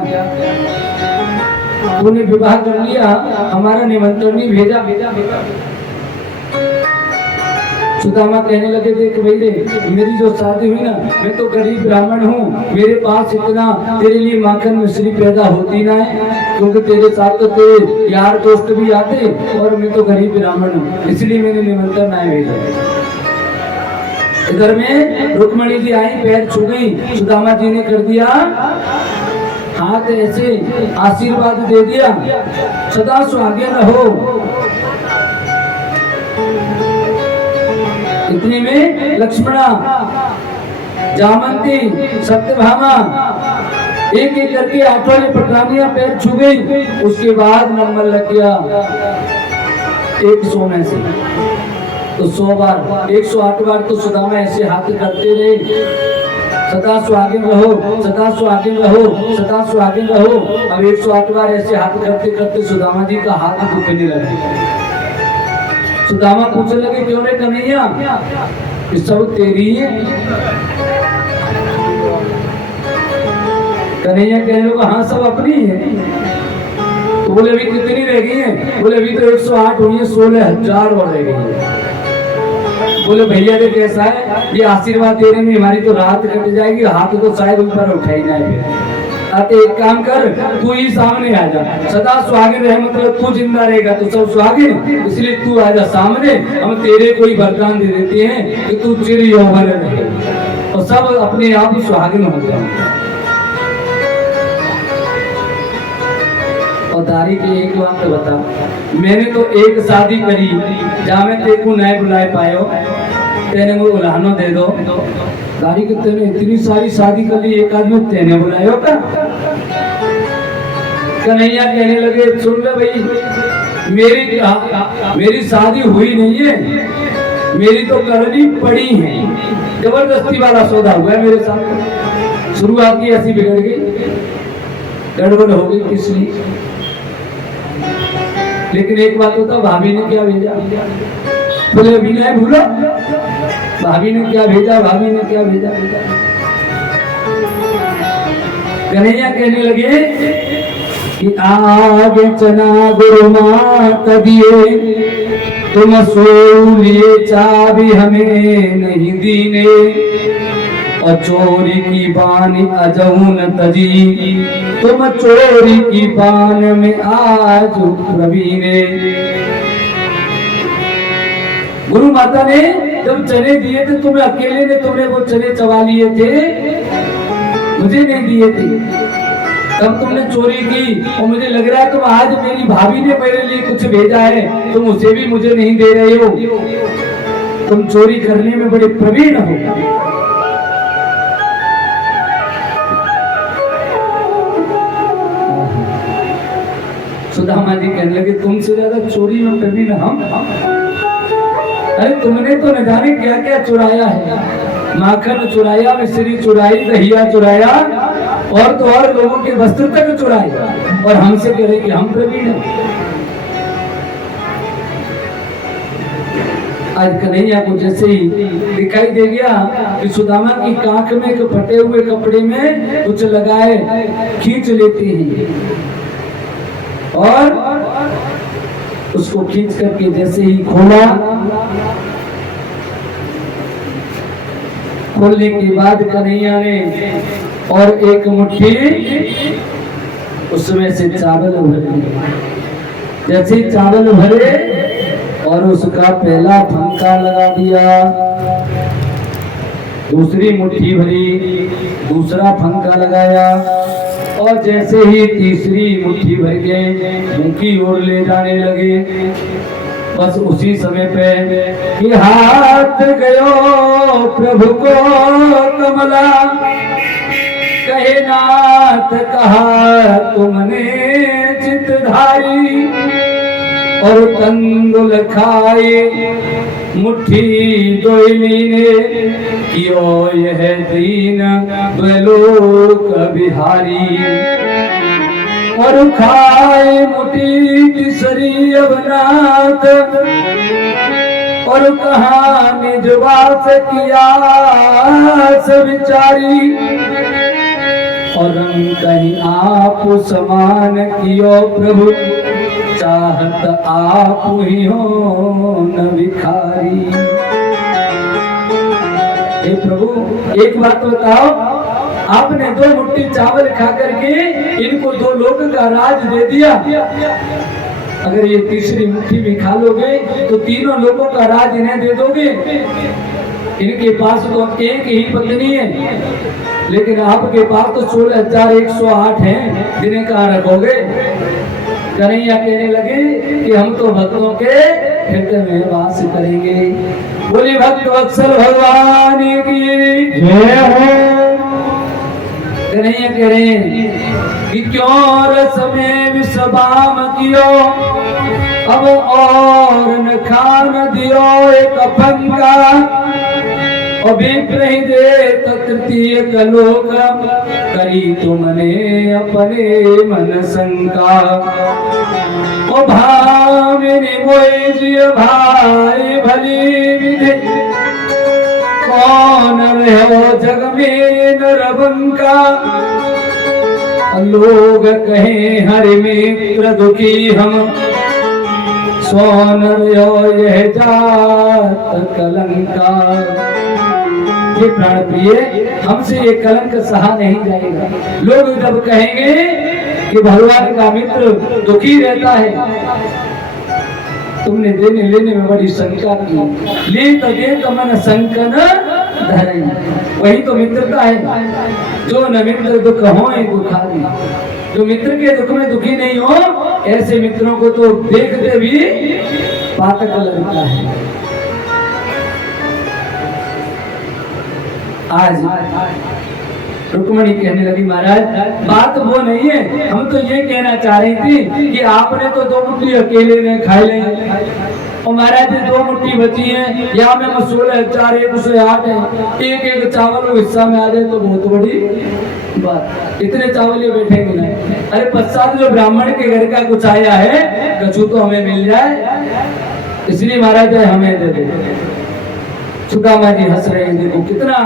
तूने विवाह कर लिया, हमारा निमंत्रण नहीं भेजा। सुदामा कहने लगे देख भैया, मेरी जो शादी हुई ना, मैं तो गरीब ब्राह्मण हूँ, मेरे पास इतना तेरे लिए माखन मिश्री पैदा होती ना है, क्योंकि तेरे साथ तो तेरे यार दोस्त भी आते और मैं तो गरीब ब्राह्मण हूँ, इसलिए मैंने निमंत्रण ना भेजा। इधर में रुक्मणी जी आई, पैर छू गई, सुदामा जी ने कर दिया हाथ ऐसे आशीर्वाद दे दिया, सदा सुहागिन रहो। इतने में लक्ष्मणा, जामंती, सत्यभामा एक एक करके आठों ने पटरानियां पैर छू गई। उसके बाद नंबर लग गया 100 में से, तो 100 बार 108 बार तो सुदामा ऐसे हाथ करते रहे, सदा सुहागिन रहो, सदा सुहागिन रहो, सदा सुहागिन रहो। अब 108 बार ऐसे हाथ करते करते सुदामा जी का हाथ दुखने लगा। सुदामा पूछने लगे क्यों रे कन्हैया, ये सब तेरी है? कन्हैया कहने लगा हाँ सब अपनी है। तो बोले अभी कितनी रह गई है? बोले अभी तो 108 हुई है, 16,000 और रह गई है। बोले भैया देख कैसा है, ये आशीर्वाद देने में हमारी तो रात कट जाएगी, हाथ तो शायद ऊपर उठाई जाए। अब एक काम कर, तू ही सामने आ जा, सदा सुहागिन रहे मतलब तू जिंदा रहेगा तो सब सुहागिन, इसलिए तू आ जा सामने, हम तेरे कोई वरदान दे देते हैं कि तू चिर यौवन रहे और सब अपने आप ही सुहागिन हो जाए। और दारी की एक बात तो बता, मैंने तो एक शादी करी जहाँ मैं तेरे को नहीं बुलाए पायो, तेने मुझे बुलानो दे दो। दारी के तेने इतनी सारी शादी कर ली, एक आदमी तेने बुलायो का? कन्हैया कहने लगे सुन ले भाई, मेरी शादी हुई नहीं है, मेरी तो करनी पड़ी है, जबरदस्ती वाला सौदा हुआ है मेरे साथ। शुरुआत की ऐसी बिगड़ गई, गड़बड़ हो गई किसलिए? लेकिन एक बात होता, भाभी ने क्या भेजा? बोले अभी नहीं भूलो, भाभी ने क्या भेजा, भाभी ने क्या भेजा? कन्हैया कहने लगे कि आगे चना गुरु माता दिए, तुम सो लिए चाबी हमें नहीं दीने, और चोरी की बानी अजौन तजी, तुम चोरी की बान में आज प्रवीणे। गुरु माता ने जब चने दिए थे तुम्हें अकेले ने, तुमने वो चने चबा लिए थे, मुझे नहीं दिए थे, तब तुमने चोरी की। और मुझे लग रहा है तुम आज मेरी भाभी ने मेरे लिए कुछ भेजा है, तुम उसे भी मुझे नहीं दे रहे हो, तुम चोरी करने में बड़े प्रवीण हो। सुदामा जी कहने लगे तुमसे ज्यादा चोरी में प्रवीण हम? अरे तुमने तो न जाने क्या क्या चुराया है, माखन चुराया, मिश्री चुराई, दहिया चुराया, और तो और लोगों के वस्त्र तक चुराए, और हमसे कह रहे कि हम प्रवीण हैं। आज कन्हैया को जैसे ही दिखाई दे गया कि सुदामा की कांख में एक फटे हुए कपड़े में कुछ लगाए, खींच लेते हैं, और उसको खींच करके जैसे ही खोला, खोलने के बाद कन्हैया ने और एक मुट्ठी उसमें से चावल भरे, जैसे चावल भरे और उसका पहला फंका लगा दिया, दूसरी मुट्ठी भरी, दूसरा फंका लगाया, और जैसे ही तीसरी मुट्ठी भर के मुंह की ओर ले जाने लगे, बस उसी समय पे कि हाथ गयो प्रभु को कमला, कहे ना नाथ कहा तुमने चितधारी, और तंदुल खाए मुट्ठी दोइली ने, कियो यह दीन द्वैलोक बिहारी। और खाए मुट्ठी तीसरी अवनाथ, और कहा निजवास किया विचारी, और कहीं आप समान कियो प्रभु, चाहत आप ही हो न भिखारी। हे प्रभु एक बात बताओ, आपने 2 मुट्ठी चावल खा करके इनको 2 लोक का राज दे दिया, अगर ये तीसरी मुट्ठी भी खा लोगे तो 3 लोगों का राज इन्हें दे दोगे। इनके पास तो एक ही पत्नी है, लेकिन आपके पास तो 16,108 हैं, जिन्हें कहाँ रखोगे। कन्हैया कहने लगे कि हम तो भक्तों के हृदय में वास करेंगे। बोली भक्त वत्सल भगवान की जय हो। कन्हैया कह रहे हैं कि क्यों रस में विषबाम कियो, अब और न खान दियो एक पंका, अभी दे तृतीय कलोक, करी तुमने अपने मन शंका। ओ भामिनी मोई जिय भाई भली विधि, कौन रहो जग में नरबंका। लोग कहे हरि मित्र दुखी हम, सोन रहो यह जात कलंका। ये प्राण प्रिय हमसे ये कलंक सहा नहीं जाएगा। लोग जब कहेंगे कि भगवान का मित्र दुखी रहता है, तुमने देने लेने में बड़ी शंका की, ले तो दे तो मन शंकन धरई, वही तो मित्रता है। जो न मित्र दुख हो दुखारी, जो मित्र के दुख में दुखी नहीं हो, ऐसे मित्रों को तो देखते भी पातक लगता है। आज रुक्मणी कहने लगी महाराज बात वो नहीं है, हम तो ये कहना चाह रही थी कि आपने तो 2 मुट्ठी अकेले ने खा ले, और महाराज 2 मुट्ठी बची है, या में 16,108 है, एक चावल हिस्सा में आ जाए तो बहुत बड़ी बात। इतने चावल ये बैठेंगे नहीं। अरे पश्चात जो ब्राह्मण के घर का कुछ आया है, कछु तो हमें मिल जाए, इसलिए महाराज हमें दे दे। सुदामा जी हंस रहे हैं, देखो कितना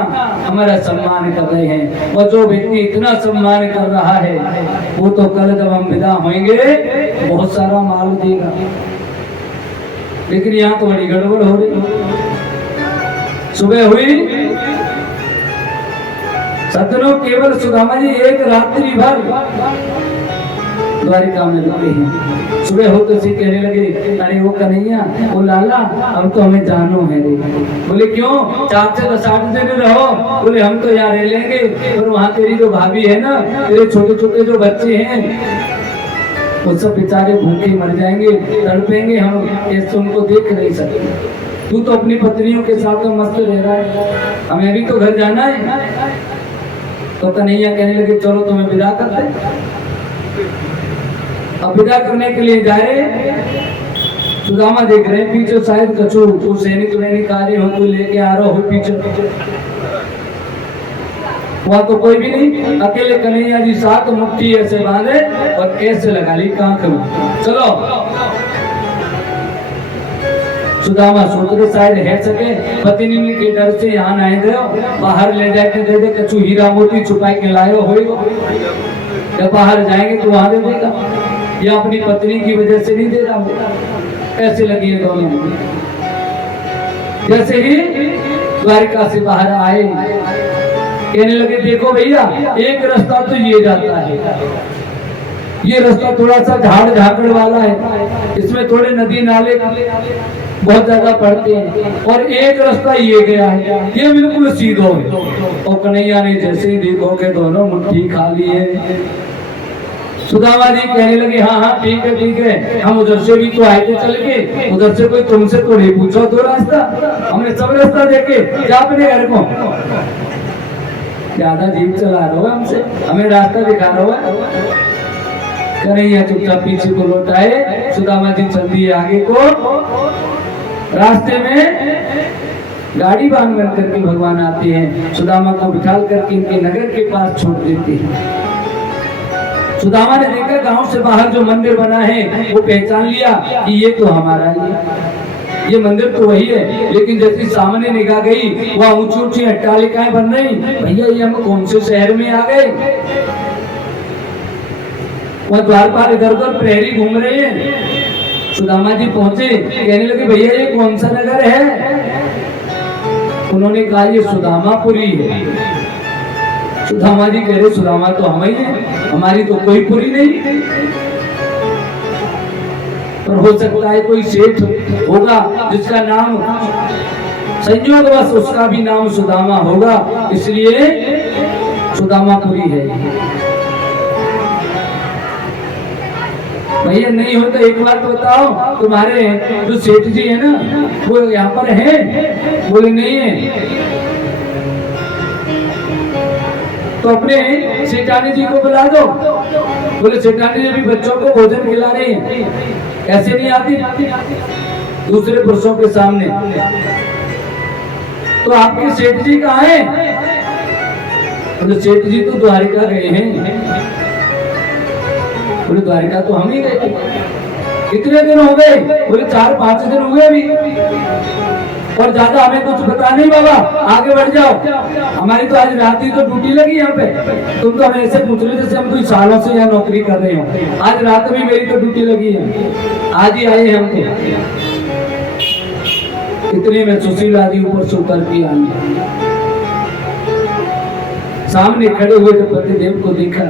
हमारा सम्मान कर रहे हैं। और जो व्यक्ति इतना सम्मान कर रहा है, वो तो कल जब हम विदा होंगे बहुत सारा माल देगा। लेकिन यहाँ तो बड़ी गड़बड़ हो रही। सुबह हुई, सज्जनों केवल सुदामा जी एक रात्रि भर द्वारिका में रुके हैं। सुबह होते से कहने लगे, अरे वो कन्हैया, वो लाला, अब तो हमें जानो है रे। बोले क्यों? 4 से 8 दिन रहो। बोले हम तो यहाँ रह लेंगे, और वहाँ तेरी जो भाभी है ना, तेरे छोटे छोटे जो बच्चे हैं, वो सब बेचारे भूखे मर जाएंगे, तड़पेंगे, हम ऐसे उनको देख नहीं सकते। तू तो अपनी पत्नियों के साथ तो मस्त रह रहा है, हमें भी तो घर जाना है। तो कन्हैया कहने लगे चलो तुम्हें विदा करते। अब विदा करने के लिए जा रहे, सुदामा देख रहे पीछे शायद कछु वो सैनिक वैनिक आ रहे हो, तो लेके आ रहा हो पीछे। वहां तो कोई भी नहीं, अकेले कन्हैया जी 7 मुट्ठी ऐसे बांधे और ऐसे लगा ली कांख में, चलो। सुदामा सोच रहे शायद है सके पत्नी के डर से यहाँ नहीं दे, बाहर ले जाके दे दे, कछु हीरा मोती छुपा के लाए हो, जब बाहर जाएंगे तो वहां दे देगा, या अपनी पत्नी की वजह से नहीं दे रहा हो। ऐसे लगी है दोनों। जैसे ही द्वारिका से बाहर आए, कहने लगे देखो भैया, एक रास्ता तो ये जाता है, ये रास्ता थोड़ा सा झाड़ झाकड़ वाला है, इसमें थोड़े नदी नाले बहुत ज्यादा पड़ते हैं, और एक रास्ता ये गया है, ये बिल्कुल सीधो है। और कन्हैया ने जैसे ही देखो के दोनों मुट्ठी खा लिए। सुदामा जी कहने लगे हाँ हाँ ठीक है, हम उधर से भी तो आए थे चल के, उधर से कोई तुमसे तो नहीं पूछो तो रास्ता, हमने सब रास्ता देखे, जा अपने घर को। ज्यादा जीप चला रहा हो हमसे, हमें रास्ता दिखा रहा है। कन्हैया चुपचाप पीछे को लौटाए, सुदामा जी चल दिए आगे को। रास्ते में गाड़ी बांध बन करके भगवान आते हैं, सुदामा को बिठाल करके इनके नगर के पास छोड़ देते हैं। सुदामा ने देखा गांव से बाहर जो मंदिर बना है वो पहचान लिया कि ये तो हमारा ही, ये मंदिर तो वही है। लेकिन जैसे सामने निगाह गई, वहाँ ऊंची ऊंची अट्टालिकाएं बन रही, भैया ये हम कौन से शहर में आ गए। वहाँ द्वारपाल इधर उधर प्रहरी घूम रहे हैं। सुदामा जी पहुंचे, कहने लगे भैया ये कौन सा नगर है। उन्होंने कहा ये सुदामापुरी है। सुदामा जी कह रहे सुदामा तो हम ही है, हमारी तो कोई पुरी नहीं। पर हो सकता है कोई सेठ होगा जिसका नाम संयोगवश उसका भी नाम सुदामा होगा, इसलिए सुदामापुरी है। भैया नहीं हो तो एक बात बताओ, तुम्हारे जो सेठ जी है ना वो यहाँ पर है? बोले नहीं है। तो अपने सेठानी जी को बुला दो। बोले सेठानी जी भी बच्चों को भोजन खिला रही है, ऐसे नहीं आती दूसरे पुरुषों के सामने। तो आपके सेठ जी कहाँ हैं? बोले सेठ जी तो द्वारिका गए हैं। बोले द्वारिका तो हम ही गए। कितने दिन हो गए? बोले 4-5 दिन हुए अभी, और ज्यादा हमें कुछ पता नहीं बाबा, आगे बढ़ जाओ। हमारी तो आज रात ही तो ड्यूटी लगी यहाँ पे, तुम तो हमें ऐसे पूछ रहे जैसे हम कोई सालों से यहाँ नौकरी कर रहे हो। आज रात में मेरी तो ड्यूटी लगी है, आज ही आए हम तो। इतने में सुशील आदि ऊपर से उतर के आई, सामने खड़े हुए तो पतिदेव को देखा,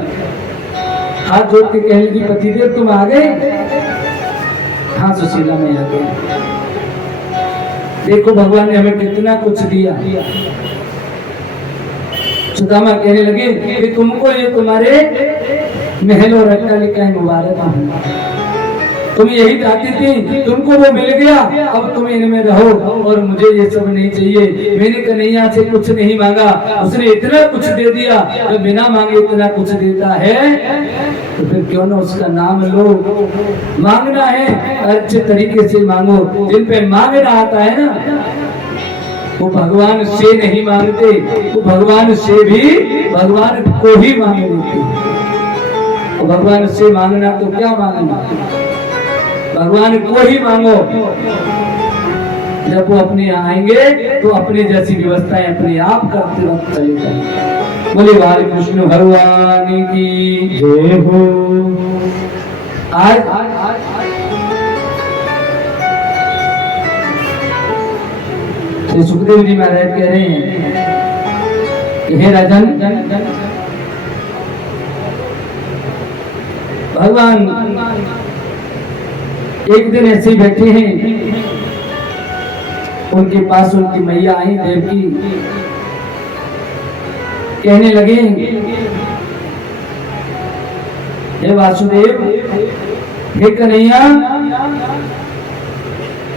हाथ जोड़ के कहने लगी पतिदेव तुम आ गए? हाँ सुशीला मैं आ गई। देखो भगवान ने हमें कितना कुछ दिया। सुदामा कहने लगे कि तुमको ये तुम्हारे महल और अट्टालिकाएं मुबारक हो, तुम यही चाहती थी, तुमको वो मिल गया, अब तुम इनमें रहो और मुझे ये सब नहीं चाहिए। मैंने कन्हैया से कुछ नहीं मांगा, उसने इतना कुछ दे दिया। तो बिना मांगे इतना कुछ देता है तो फिर क्यों ना उसका नाम लो। मांगना है अच्छे तरीके से मांगो। जिन पे मांगना आता है ना वो भगवान से नहीं मांगते, वो भगवान से भी भगवान को ही मांग लेते। भगवान से मांगना तो क्या मांगना, भगवान को ही मांगो। जब वो अपने यहाँ आएंगे तो अपने जैसी व्यवस्थाएं अपने आप करते वक्त चले जाएंगे। बोले बाल कृष्ण भगवान की जय हो। आज श्री सुखदेव जी महाराज कह रहे हैं कि हे राजन, भगवान एक दिन ऐसे ही बैठे हैं, उनके पास उनकी मैया आई देवकी, कहने लगे हे वासुदेव, हे कन्हैया,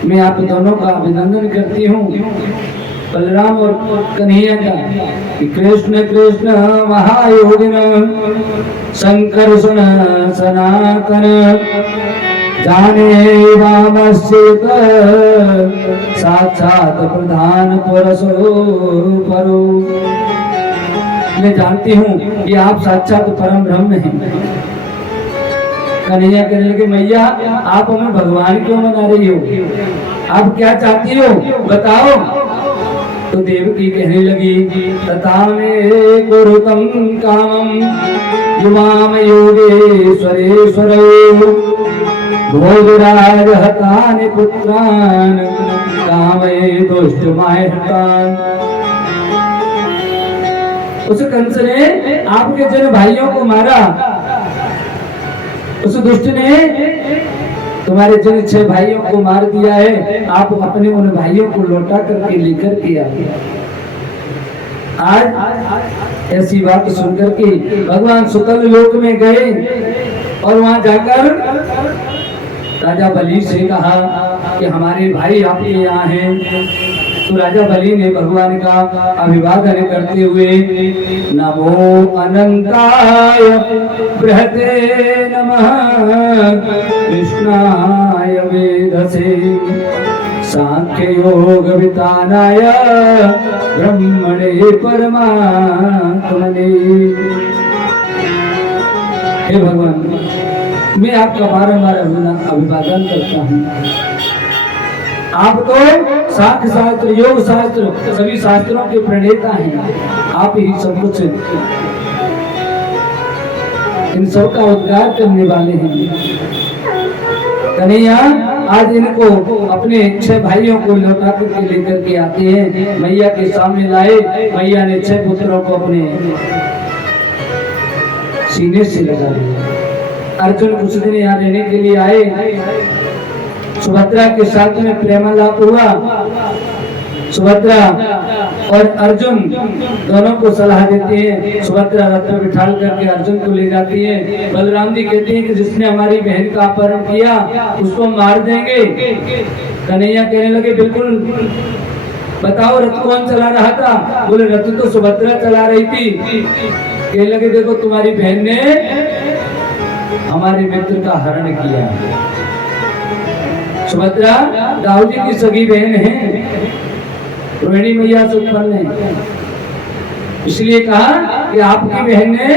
मैं आप दोनों का अभिनंदन करती हूँ, बलराम और कन्हैया का। कृष्ण कृष्ण महायोगिन शंकर सुन सनातन जाने वामस्येत साक्षात प्रधान पुरुषो परो। मैं जानती हूँ कि आप साक्षात परम ब्रह्म हैं। कन्हैया कहने लगे मैया आप हमें भगवान क्यों बना रही हो, आप क्या चाहती हो बताओ। तो देवकी कहने लगी तथा में कुरुतम कामम युवाम योगेश्वरेश्वर भोजराज हतानि पुत्रान कामये दुष्ट मायतान। उस कंस ने आपके जन भाइयों को मारा, उस दुष्ट ने तुम्हारे जन 6 भाइयों को मार दिया है। आप अपने उन भाइयों को लौटा करके लेकर के आए। आज ऐसी बात सुनकर के भगवान सुतल लोक में गए और वहां जाकर राजा बलि से कहा कि हमारे भाई आपके यहाँ हैं, तो राजा बलि ने भगवान का अभिवादन करते हुए नमो अनंताय बृहते नमः कृष्णाय वेधसे सांख्य योग वितानाय ब्रह्मणे परमात्मने। हे भगवान, मैं आपका बारंबार अभिवादन करता हूँ। आप तो सांख्य शास्त्र, योग शास्त्र, सभी शास्त्रों के प्रणेता हैं। आप ही सब कुछ इन सब का उद्धार करने वाले हैं। कन्हैया आज इनको अपने 6 भाइयों को लौटा करके लेकर के आते हैं, मैया के सामने लाए। मैया ने 6 पुत्रों को अपने सीने से लगा दिया। अर्जुन कुछ दिन यहाँ रहने के लिए आए। सुभद्रा के साथ में प्रेमालाप हुआ। सुभद्रा और अर्जुन दोनों को सलाह देते हैं। सुभद्रा रथ पर बिठा करके अर्जुन को ले जाती है। बलराम जी कहते हैं कि जिसने हमारी बहन का अपहरण किया उसको मार देंगे। कन्हैया कहने लगे बिल्कुल, बताओ रथ कौन चला रहा था? बोले रथ तो सुभद्रा चला रही थी। कहने लगे देखो तुम्हारी बहन ने हमारे मित्र का हरण किया। सुभद्रा दाऊ जी की सगी बहन है, रोहिणी मैया से उत्पन्न है। इसलिए कहा कि आपकी बहन ने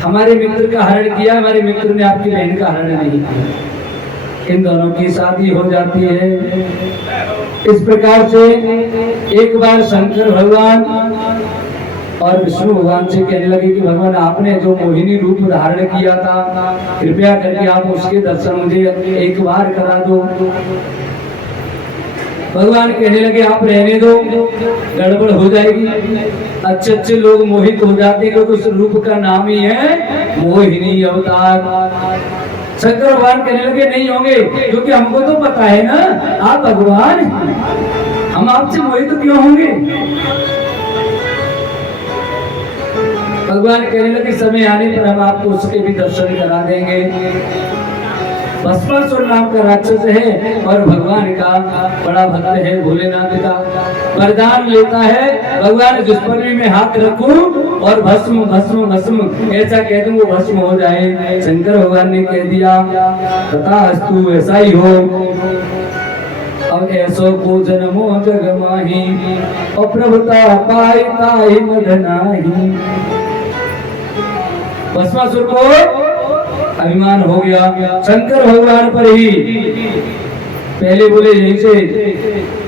हमारे मित्र का हरण किया, हमारे मित्र ने आपकी बहन का हरण नहीं किया। इन दोनों की शादी हो जाती है। इस प्रकार से एक बार शंकर भगवान और विष्णु भगवान से कहने लगे कि भगवान आपने जो मोहिनी रूप धारण किया था, कृपया करके आप उसके दर्शन मुझे एक बार करा दो। भगवान कहने लगे आप रहने दो, गड़बड़ हो जाएगी। अच्छे अच्छे लोग मोहित हो जाते हैं क्योंकि उस रूप का नाम ही है मोहिनी अवतार। शंकर भगवान कहने लगे नहीं होंगे, क्योंकि हमको तो पता है ना आप भगवान, हम आपसे मोहित क्यों होंगे। भगवान कहने लगे समय आने पर हम आपको उसके भी दर्शन करा देंगे। भस्मासुर नाम का राक्षस है और भगवान का बड़ा भक्त है। भोलेनाथ का वरदान लेता है, भगवान जिस पर भी मैं हाथ रखूं और भस्म भस्म भस्म ऐसा कह दूं वो भस्म हो जाए। शंकर भगवान ने कह दिया तथास्तु, ऐसा ही हो। अब ऐसो को जन्मो जग माही और प्रभुता पाई ताहि मदनाही। भस्मासुर को अभिमान हो गया शंकर भगवान पर ही। पहले बोले यहीं से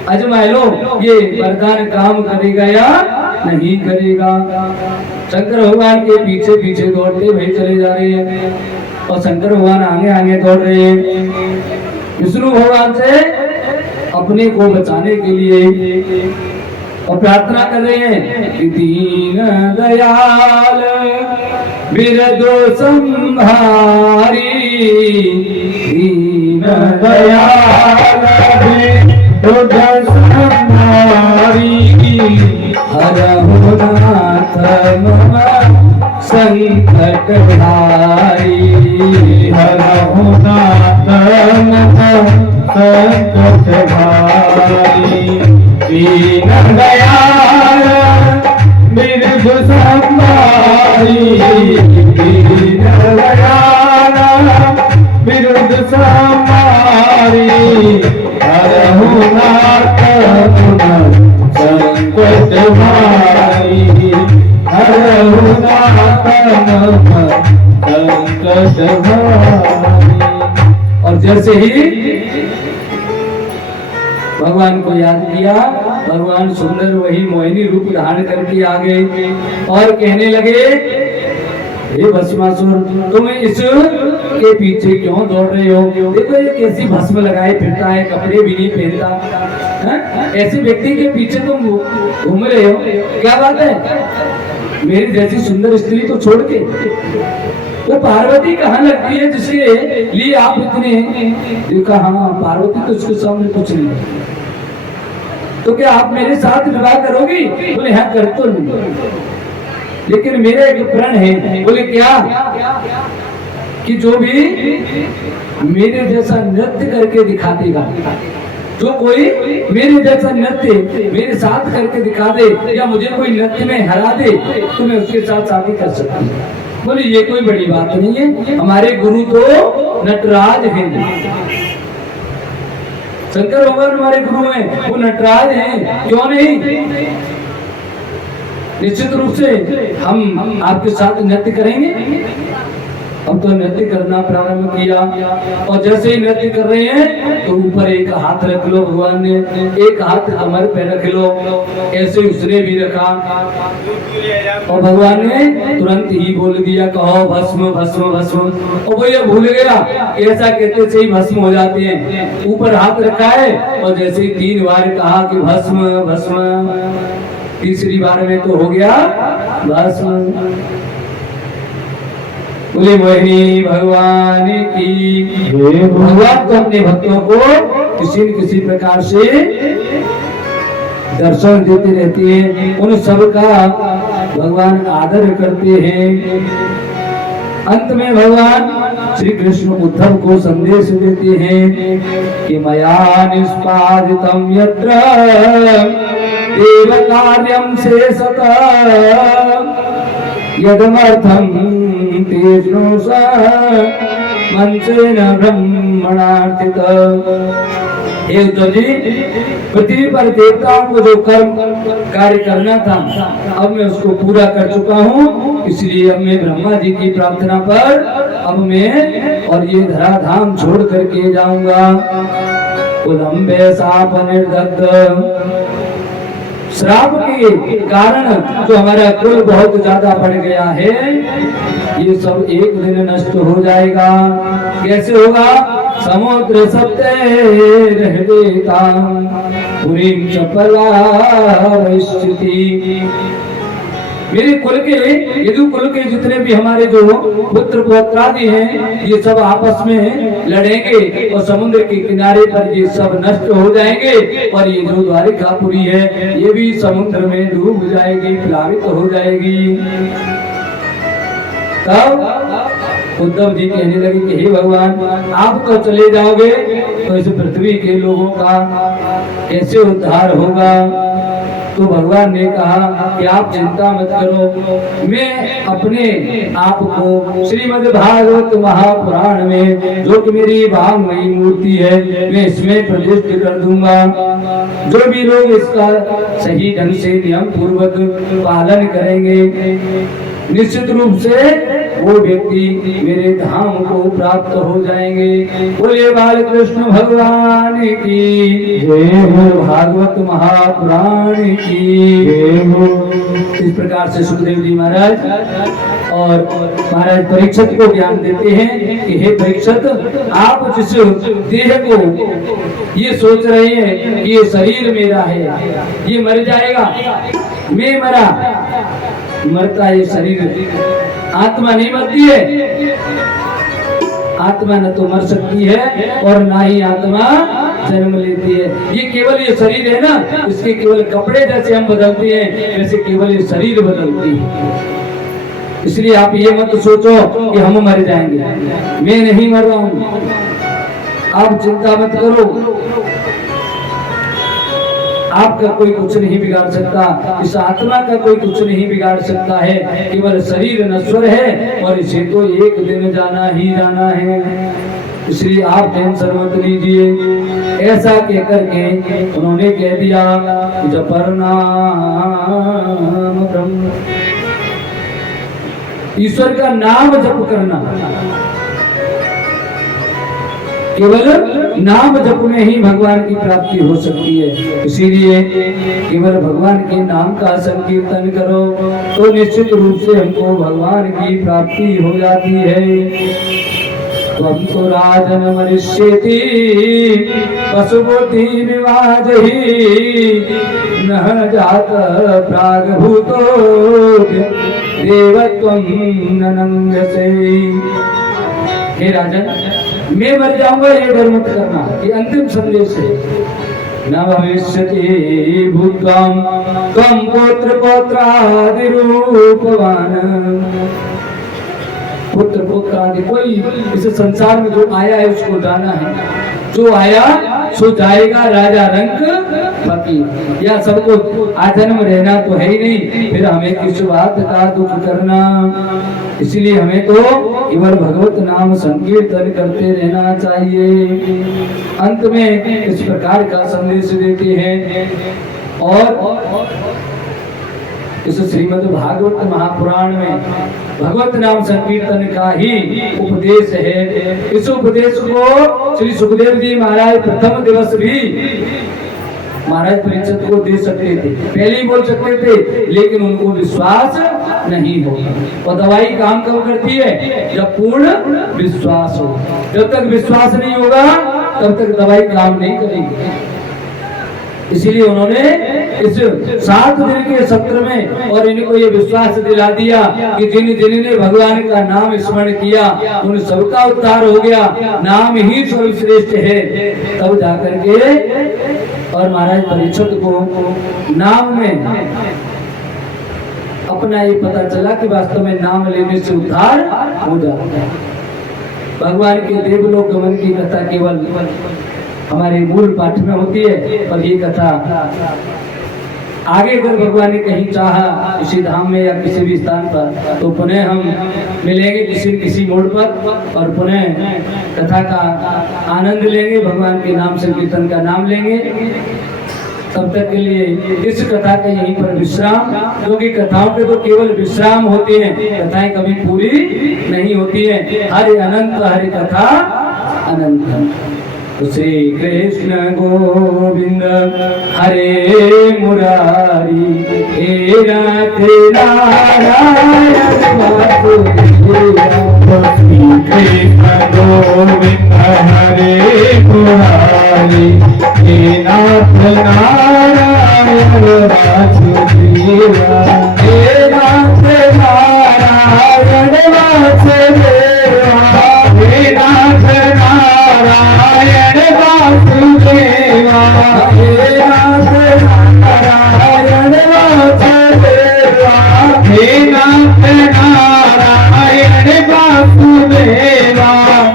अजमा लो ये वरदान काम करेगा या नहीं करेगा। शंकर भगवान के पीछे पीछे दौड़ते हुए चले जा रहे हैं और शंकर भगवान आगे आगे दौड़ रहे हैं। विष्णु भगवान से अपने को बचाने के लिए और प्रार्थना कर रहे हैं कि दीन दयाल बिरदो संभारी, दीन दयाल बिरदो संभारी, हरहु नाथ मम संकट भारी, हरहु नाथ मम संकट भारी। दीन दयाल बिरदो संभारी, दीन दयाल बिरदो संभारी, हरहु नाथ मम संकट भारी, हरहु नाथ मम संकट भारी। और जैसे ही भगवान को याद किया, भगवान सुंदर वही मोहिनी रूप धारण करके आ गए और कहने लगे हे भस्मासुर तुम इस के पीछे क्यों दौड़ रहे हो? देखो ये कैसी भस्म लगाए फिरता है, कपड़े भी नहीं पहनता, ऐसे व्यक्ति के पीछे तुम घूम रहे हो, क्या बात है? मेरी जैसी सुंदर स्त्री को छोड़ के वो पार्वती कहाँ लगती है जिसके लिए आप इतने देखा? हाँ पार्वती तो उसके सामने कुछ नहीं। तो क्या आप मेरे साथ विवाह करोगी? बोले हाँ कर तो नहीं, लेकिन मेरा एक प्रण है। बोले क्या? कि जो भी मेरे जैसा नृत्य करके दिखा देगा, जो कोई मेरे जैसा नृत्य मेरे साथ करके दिखा दे या मुझे कोई नृत्य में हरा दे तो मैं उसके साथ शादी कर सकती हूँ। बोले ये कोई बड़ी बात नहीं है, हमारे गुरु तो नटराज हैं, शंकर भगवान हमारे गुरु हैं, वो नटराज हैं, क्यों नहीं? निश्चित रूप से हम आपके साथ नृत्य करेंगे। अब तो नृत्य करना प्रारंभ किया और जैसे ही नृत्य कर रहे हैं तो ऊपर एक हाथ रख लो, भगवान ने एक हाथ कमर पे रख लो, ऐसे उसने भी रखा और भगवान ने तुरंत ही बोल दिया कहो भस्म भस्म भस्म, और वो ये भूल गया, ऐसा कहते से ही भस्म हो जाते हैं। ऊपर हाथ रखा है और जैसे ही 3 बार कहा कि भस्म भस्म, तीसरी बार में तो हो गया भस्म। बोले मोहिनी भगवान की। भगवान तो अपने भक्तों को किसी न किसी प्रकार से दर्शन देते रहते हैं, उन सबका भगवान आदर करते हैं। अंत में भगवान श्री कृष्ण उद्धव को संदेश देते हैं कि मया निष्पादितम यत्र देव कार्यम शेषतः यदमर्थम तेजो स मनसेन ब्रह्मणार्थित। हे उद्धव जी, पृथ्वी पर देवताओं को जो कर्म कार्य करना था अब मैं उसको पूरा कर चुका हूँ, इसलिए अब मैं ब्रह्मा जी की प्रार्थना पर अब मैं और ये धराधाम छोड़ करके जाऊंगा। कुलम्बे साप निर्दग्ध, श्राप के कारण जो हमारा कुल बहुत ज्यादा बढ़ गया है ये सब एक दिन नष्ट हो जाएगा। कैसे होगा? समुद्र सत्य रह देता पूरी चपला स्थिति। मेरे कुल के यदु कुल के जितने भी हमारे जो पुत्र पौत्रादि हैं ये सब आपस में लड़ेंगे और समुद्र के किनारे पर ये सब नष्ट हो जाएंगे और ये जो द्वारिकापुरी है ये भी समुद्र में डूब जाएगी, प्लावित हो जाएगी। तब उद्धव जी कहने लगे कि हे भगवान, आप तो चले जाओगे तो इस पृथ्वी के लोगों का कैसे उद्धार होगा? तो भगवान ने कहा कि आप चिंता मत करो, मैं अपने आप को श्रीमद् भागवत महापुराण में जो कि मेरी भावमयी मूर्ति है मैं इसमें प्रतिष्ठित कर दूंगा। जो भी लोग इसका सही ढंग से नियम पूर्वक पालन करेंगे निश्चित रूप से वो व्यक्ति मेरे धाम को प्राप्त हो जाएंगे। बोले बाल कृष्ण भगवान की जय, भागवत महापुराण की जय। इस प्रकार से सुखदेव जी महाराज और महाराज परीक्षित को ज्ञान देते हैं कि हे परीक्षित, आप जिस देह को ये सोच रहे हैं कि ये शरीर मेरा है, ये मर जाएगा, मैं मरा, मरता है शरीर, आत्मा नहीं मरती है। आत्मा न तो मर सकती है और ना ही आत्मा जन्म लेती है। ये केवल ये शरीर है ना, इसके केवल कपड़े जैसे हम बदलते हैं वैसे केवल ये शरीर बदलती है। इसलिए आप ये मत सोचो कि हम मर जाएंगे, मैं नहीं मर रहा हूं, आप चिंता मत करो। आपका कोई कुछ नहीं बिगाड़ सकता, इस आत्मा का कोई कुछ नहीं बिगाड़ सकता है, केवल शरीर नश्वर है और इसे तो एक दिन जाना ही जाना है। इसलिए आप टेंशन मत लीजिए। ऐसा कह करके उन्होंने कह दिया जपरनाम ब्रह्म, ईश्वर का नाम जप करना, केवल नाम जप में ही भगवान की प्राप्ति हो सकती है। इसीलिए केवल भगवान के नाम का संकीर्तन करो तो निश्चित रूप से हमको भगवान की प्राप्ति हो जाती है। त्वं तो राजन मरिष्यति पशुबुद्धि विवाजहि न जात प्रागभूतो देवत्वं ननंगसे। हे राजन, मैं मर जाऊंगा ये डर मत करना, ये अंतिम संदेश है। न भविष्यति भूत्वं त्वं पुत्र पौत्रादि रूपवान। पुत्र पुत्र आदि कोई इस संसार में जो आया है उसको जाना है, जो आया सो जाएगा राजा रंक फकीर। या सबको आजन्म रहना तो है ही नहीं, फिर हमें किस बात का दुख करना। इसलिए हमें तो केवल भगवत नाम संकीर्तन करते रहना चाहिए। अंत में इस प्रकार का संदेश देते हैं। और इस श्रीमद् भागवत महापुराण में भगवत नाम संकीर्तन का ही उपदेश है। इस उपदेश को श्री सुखदेव जी महाराज प्रथम दिवस भी महाराज परीक्षित को दे सकते थे, पहले ही बोल सकते थे, लेकिन उनको विश्वास नहीं हो। और दवाई काम कब करती है? जब पूर्ण विश्वास हो। जब तक विश्वास नहीं होगा तब तक दवाई काम नहीं करेगी। इसीलिए उन्होंने इस 7 दिन के सत्र में और इनको ये विश्वास दिला दिया कि जिन्होंने भगवान का नाम स्मरण किया उन सबका उद्धार हो गया, नाम ही सर्वश्रेष्ठ है। तब जाकर के और महाराज परीक्षित को नाम में अपना ये पता चला कि वास्तव में नाम लेने से उद्धार हो जाता है। भगवान के देवलोक गमन की कथा केवल हमारे मूल पाठ में होती है, और ये कथा आगे अगर भगवान ने कहीं चाहा इसी धाम में या किसी भी स्थान पर तो पुनः हम मिलेंगे किसी मोड़ पर और पुनः कथा का आनंद लेंगे, भगवान के नाम संकीर्तन का नाम लेंगे। तब तक के लिए इस कथा के यहीं पर विश्राम, क्योंकि कथाओं के तो केवल विश्राम होते हैं, कथाएं कभी पूरी नहीं होती हैं। हरि अनंत हरि कथा अनंत। श्री कृष्ण गोविंद हरे मुरारी, हे नाथ नारायण वासुदेवा। श्री कृष्ण गोविंद हरे मुरारी, हे नाथ नारायण वासुदेवा। हे नाथ नारायण वासुदेवा, हे नाथ नारायण वासुदेवा। हे नाथ नारायण वासुदेवा, हे नाथ नारायण वासुदेवा।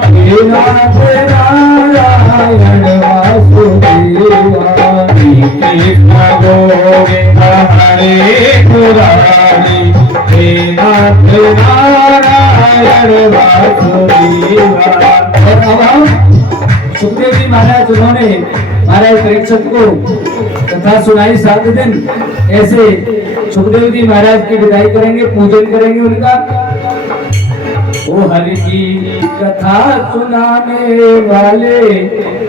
हे नाथ नारायण वासुदेवा। श्री कृष्ण गोविंद हरे मुरारी, हे नाथ नारायण वासुदेवा। और अब हम सुखदेव जी महाराज, उन्होंने महाराज परीक्षित को कथा सुनाई 7 दिन। ऐसे सुखदेव जी महाराज की विदाई करेंगे, पूजन करेंगे उनका। ओ हरि की कथा सुनाने वाले,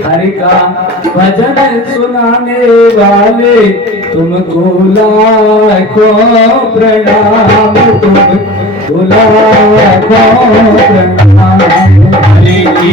हरि का भजन सुनाने वाले, तुमको लाखों प्रणाम, तुमको लाखों प्रणाम। हरि की